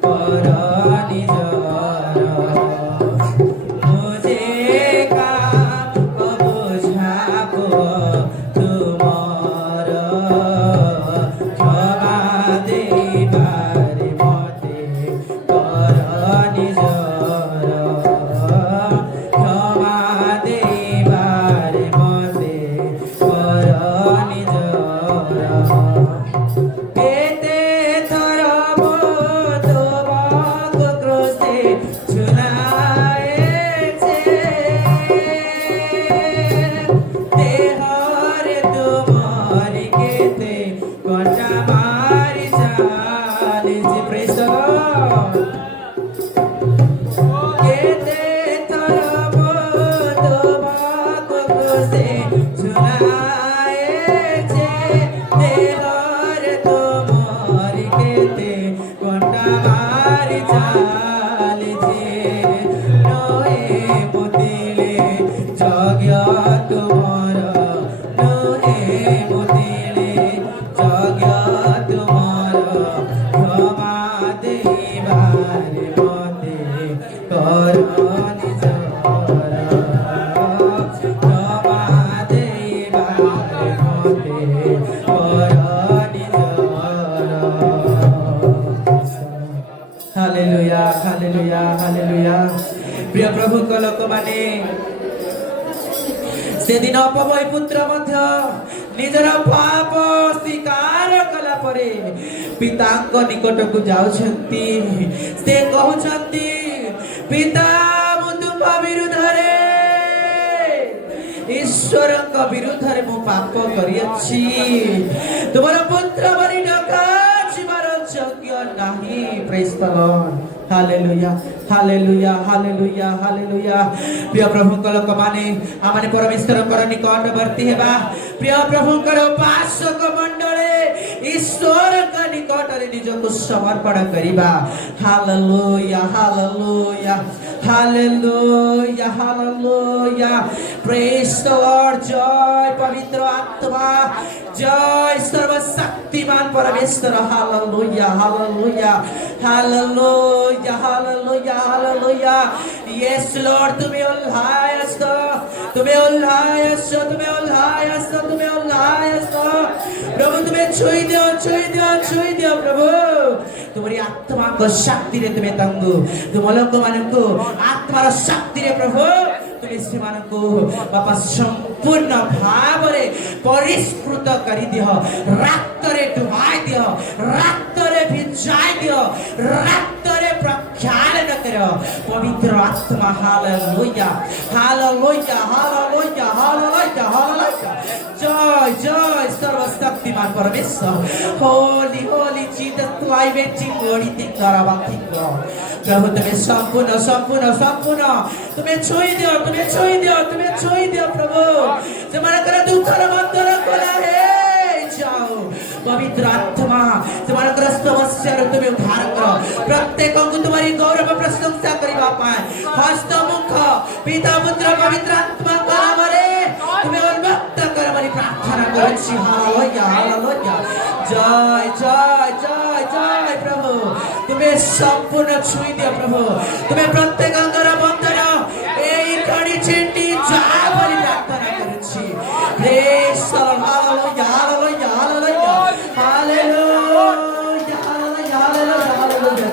कर निजर मुझे का अब झापो तुमर যজ্ঞ তোমার নুহে মুদিলে যজ্ঞ তোমার ক্ষমা দেবার মতে কর নিজর ক্ষমা দেবার মতে কর নিজর हालेलुया हालेलुया हालेलुया प्रिय प्रभु को लोक माने से दिन अपमय पुत्र मध्य निजर पाप स्वीकार कला परे पिताଙ୍କ निकटକୁ ଯାଉଛନ୍ତି ସେ କହୁଛନ୍ତି पिता ମୁଁ ତୁମ ବିରୁଦ୍ଧରେ ଈଶ୍ୱରଙ୍କ ବିରୁଦ୍ଧରେ ମୁଁ ପାପ କରିଅଛି ତୁମର ପୁତ୍ର ମରି ଡକା नहीं प्रेज द लॉर्ड हालेलुया हालेलुया हालेलुया हालेलुया प्रिय प्रभु लोक माने आमाने परमेश्वर कर निकटवर्ती हेबा प्रिय प्रभु उपासक मंडले ईश्वर का निकट रे निजको समर्पण करिबा हालेलुया हालेलुया हालेलुया हालेलुया प्रेज द लॉर्ड जय पवित्र आत्मा जय सर्वशक्तिमान परमेश्वर हालेलुया हालेलुया हालेलुया हालेलुया हालेलुया यस लॉर्ड तुम्हें उल्लास तुम्हें उल्लास तुम्हें उल्लास तुम्हें उल्लास प्रभु तुम्हें छुई दियो प्रभु तुम्हारी आत्मा को शक्ति रे तुम्हें तंगु तुम लोक मानकु आत्मा रो शक्ति रे प्रभु तुम्हें सेमानकु बापा संपूर्ण भाव रे परिष्कृत करि दियो रक्त रे डुबाई दियो रक्त रे भिजाई दियो रक्त रे प्रक्षालन करो पवित्र आत्मा हालेलुया हालेलुया हालेलुया हालेलुया हालेलुया जय जय सर्वशक्तिमान परमेश्वर होली होली जीसस क्लाइमेटिंग बॉडी ती कराबाती करो प्रभु तुम्हें संपूर्ण संपूर्ण संपूर्ण तुम्हें छुई दियो तुम्हें छुई दियो प्रभु तुम्हारा कर दुखर मंत्र खोला है जाओ पवित्र आत्मा तुम्हारा ग्रस्त समस्या तुम्हें उद्धार करो प्रत्येक को तुम्हारी गौरव प्रशंसा करिबा पाए हस्त मुख पिता पुत्र पवित्र आत्मा का नाम रे तुम्हें उन्मुक्त कर हमारी प्रार्थना करो हालेलुया हालेलुया जय जय जय जय प्रभु तुम्हें संपूर्ण छुई दियो प्रभु तुम्हें प्रत्येक अंगर बंधन এই কড়ি চিন্তি যা বলি প্রার্থনা করছি প্রেজ হালেলুয়া হালেলুয়া হালেলুয়া হালেলুয়া হালেলুয়া হালেলুয়া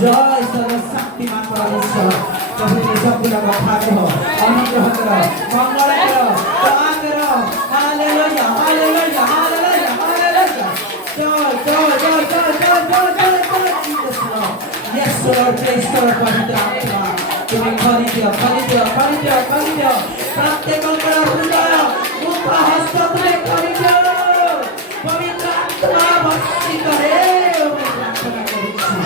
জয় সর্বশক্তিমান পরমেশ্বর প্রভু সম্পূর্ণ কথা কহ অনুগ্রহ কর মঙ্গল কর দয়া কর হালেলুয়া হালেলুয়া হালেলুয়া হালেলুয়া জয় জয় জয় জয় জয় জয় জয় জয় Jesus Lord yes Lord praise কর পবিত্র আত্মা তুমি খরি দিও খরি দিও খরি দিও খরি দিও প্রত্যেক হৃদয় মুখ হস্ত তুমি খরি দিও পবিত্র আত্মা ভক্তি করে প্রার্থনা করছি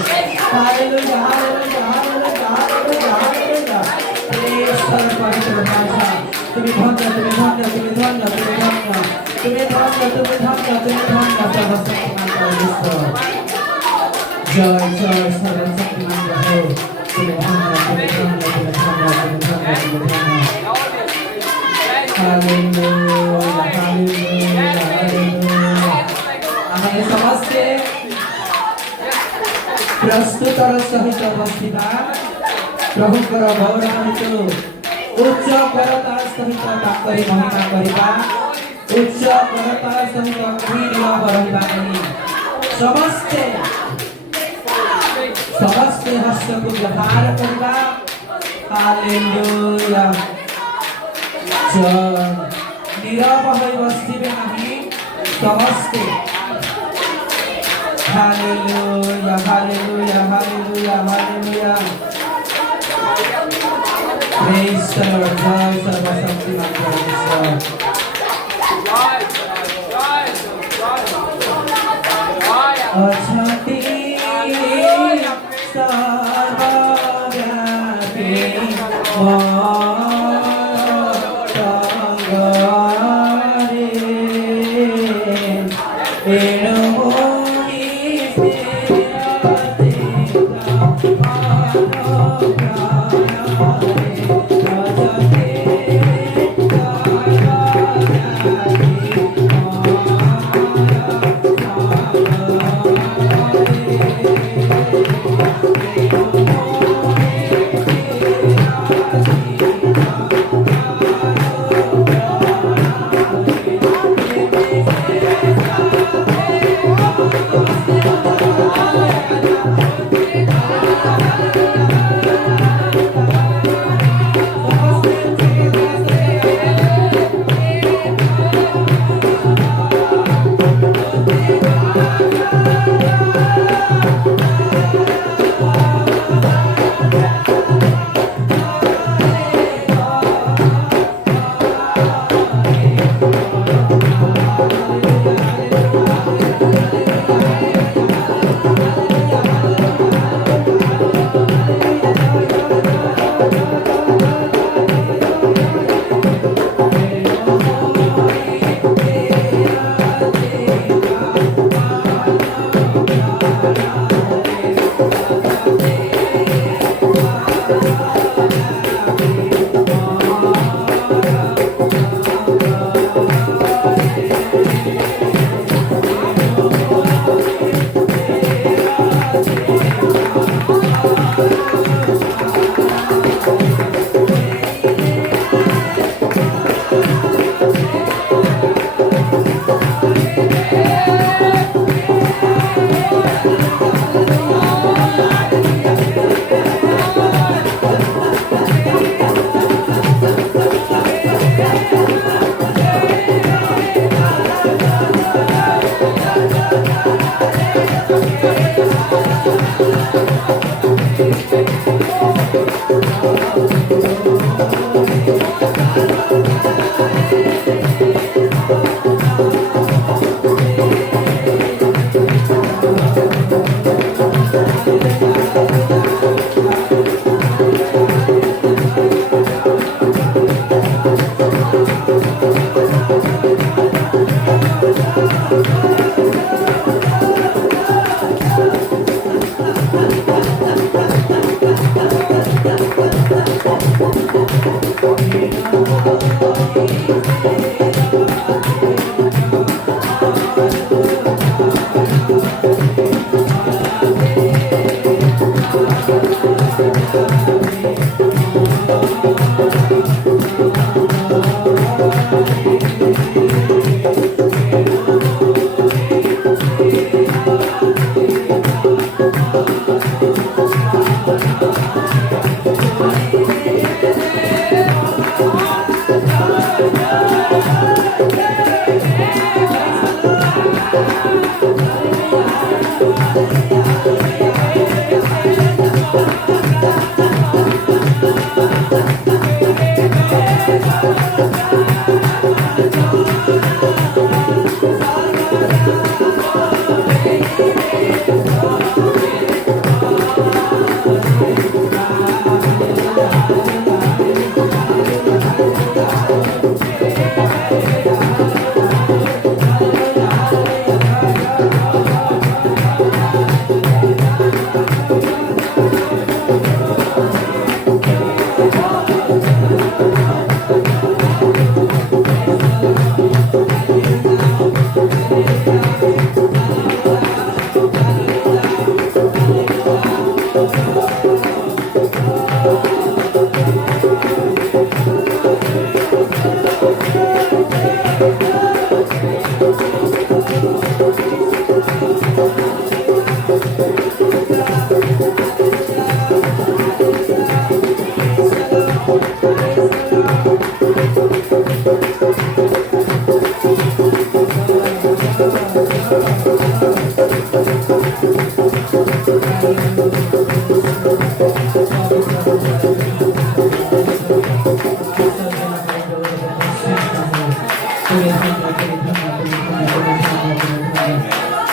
hallelujah hallelujah hallelujah hallelujah hallelujah praise কর পবিত্র ভাষা তুমি ধন্য তুমি ধন্য তুমি ধন্য তুমি ধন্য তুমি ধন্য তুমি ধন্য তুমি ধন্য সর্বশক্তিমান পরমেশ্বর জয় জয় সর্বশক্তিমান প্রভু তুমি ধন্য তুমি ধন্য তুমি ধন্য তুমি ধন্য তুমি ধন্য हालेलुया हालेलुया हालेलुया आमे समस्ते प्रस्तुत और सहित उपस्थित प्रभुकर गौरव हेतु उच्च करतार सहित ताकरी महिमा करिबा उच्च करतार सहित नीरव रहिबा नहीं समस्ते समस्ते हस्त को व्यवहार करिबा हालेलुया नीरव होई बसिबे नहीं समस्ते हालेलुया हालेलुया हालेलुया हालेलुया प्रेज द लॉर्ड जय सर्वशक्तिमान परमेश्वर अछति सर्वव्यापी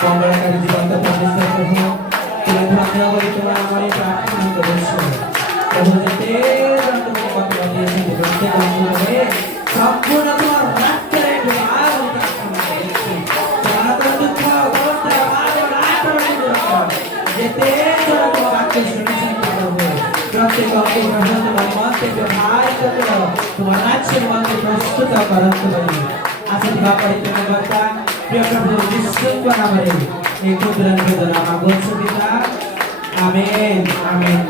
মঙ্গলকারী জীবন্ত প্রতিষ্ঠা প্রভু তুমি ধন্য করে তোমার আমার প্রার্থনা করেছো প্রভু যেতে তুমি কত দিয়েছি বলতে হবে সম্পূর্ণ তোমার রাষ্ট্রের বিভাগ তোমার দুঃখ কষ্ট আর যেতে তোমার বাক্য শুনেছেন প্রভু প্রত্যেক অঙ্গে গ্রহণ তোমার মন্ত্রে ব্যবহার করো তোমার রাজ্যের মন্ত্রে প্রস্তুত করো তুমি আসল ব্যাপারে তুমি বর্তা প্রিয় প্রভু যিশুর নামে এই ক্ষুদ্র বেদনা মাগো পিতা আমেন আমেন।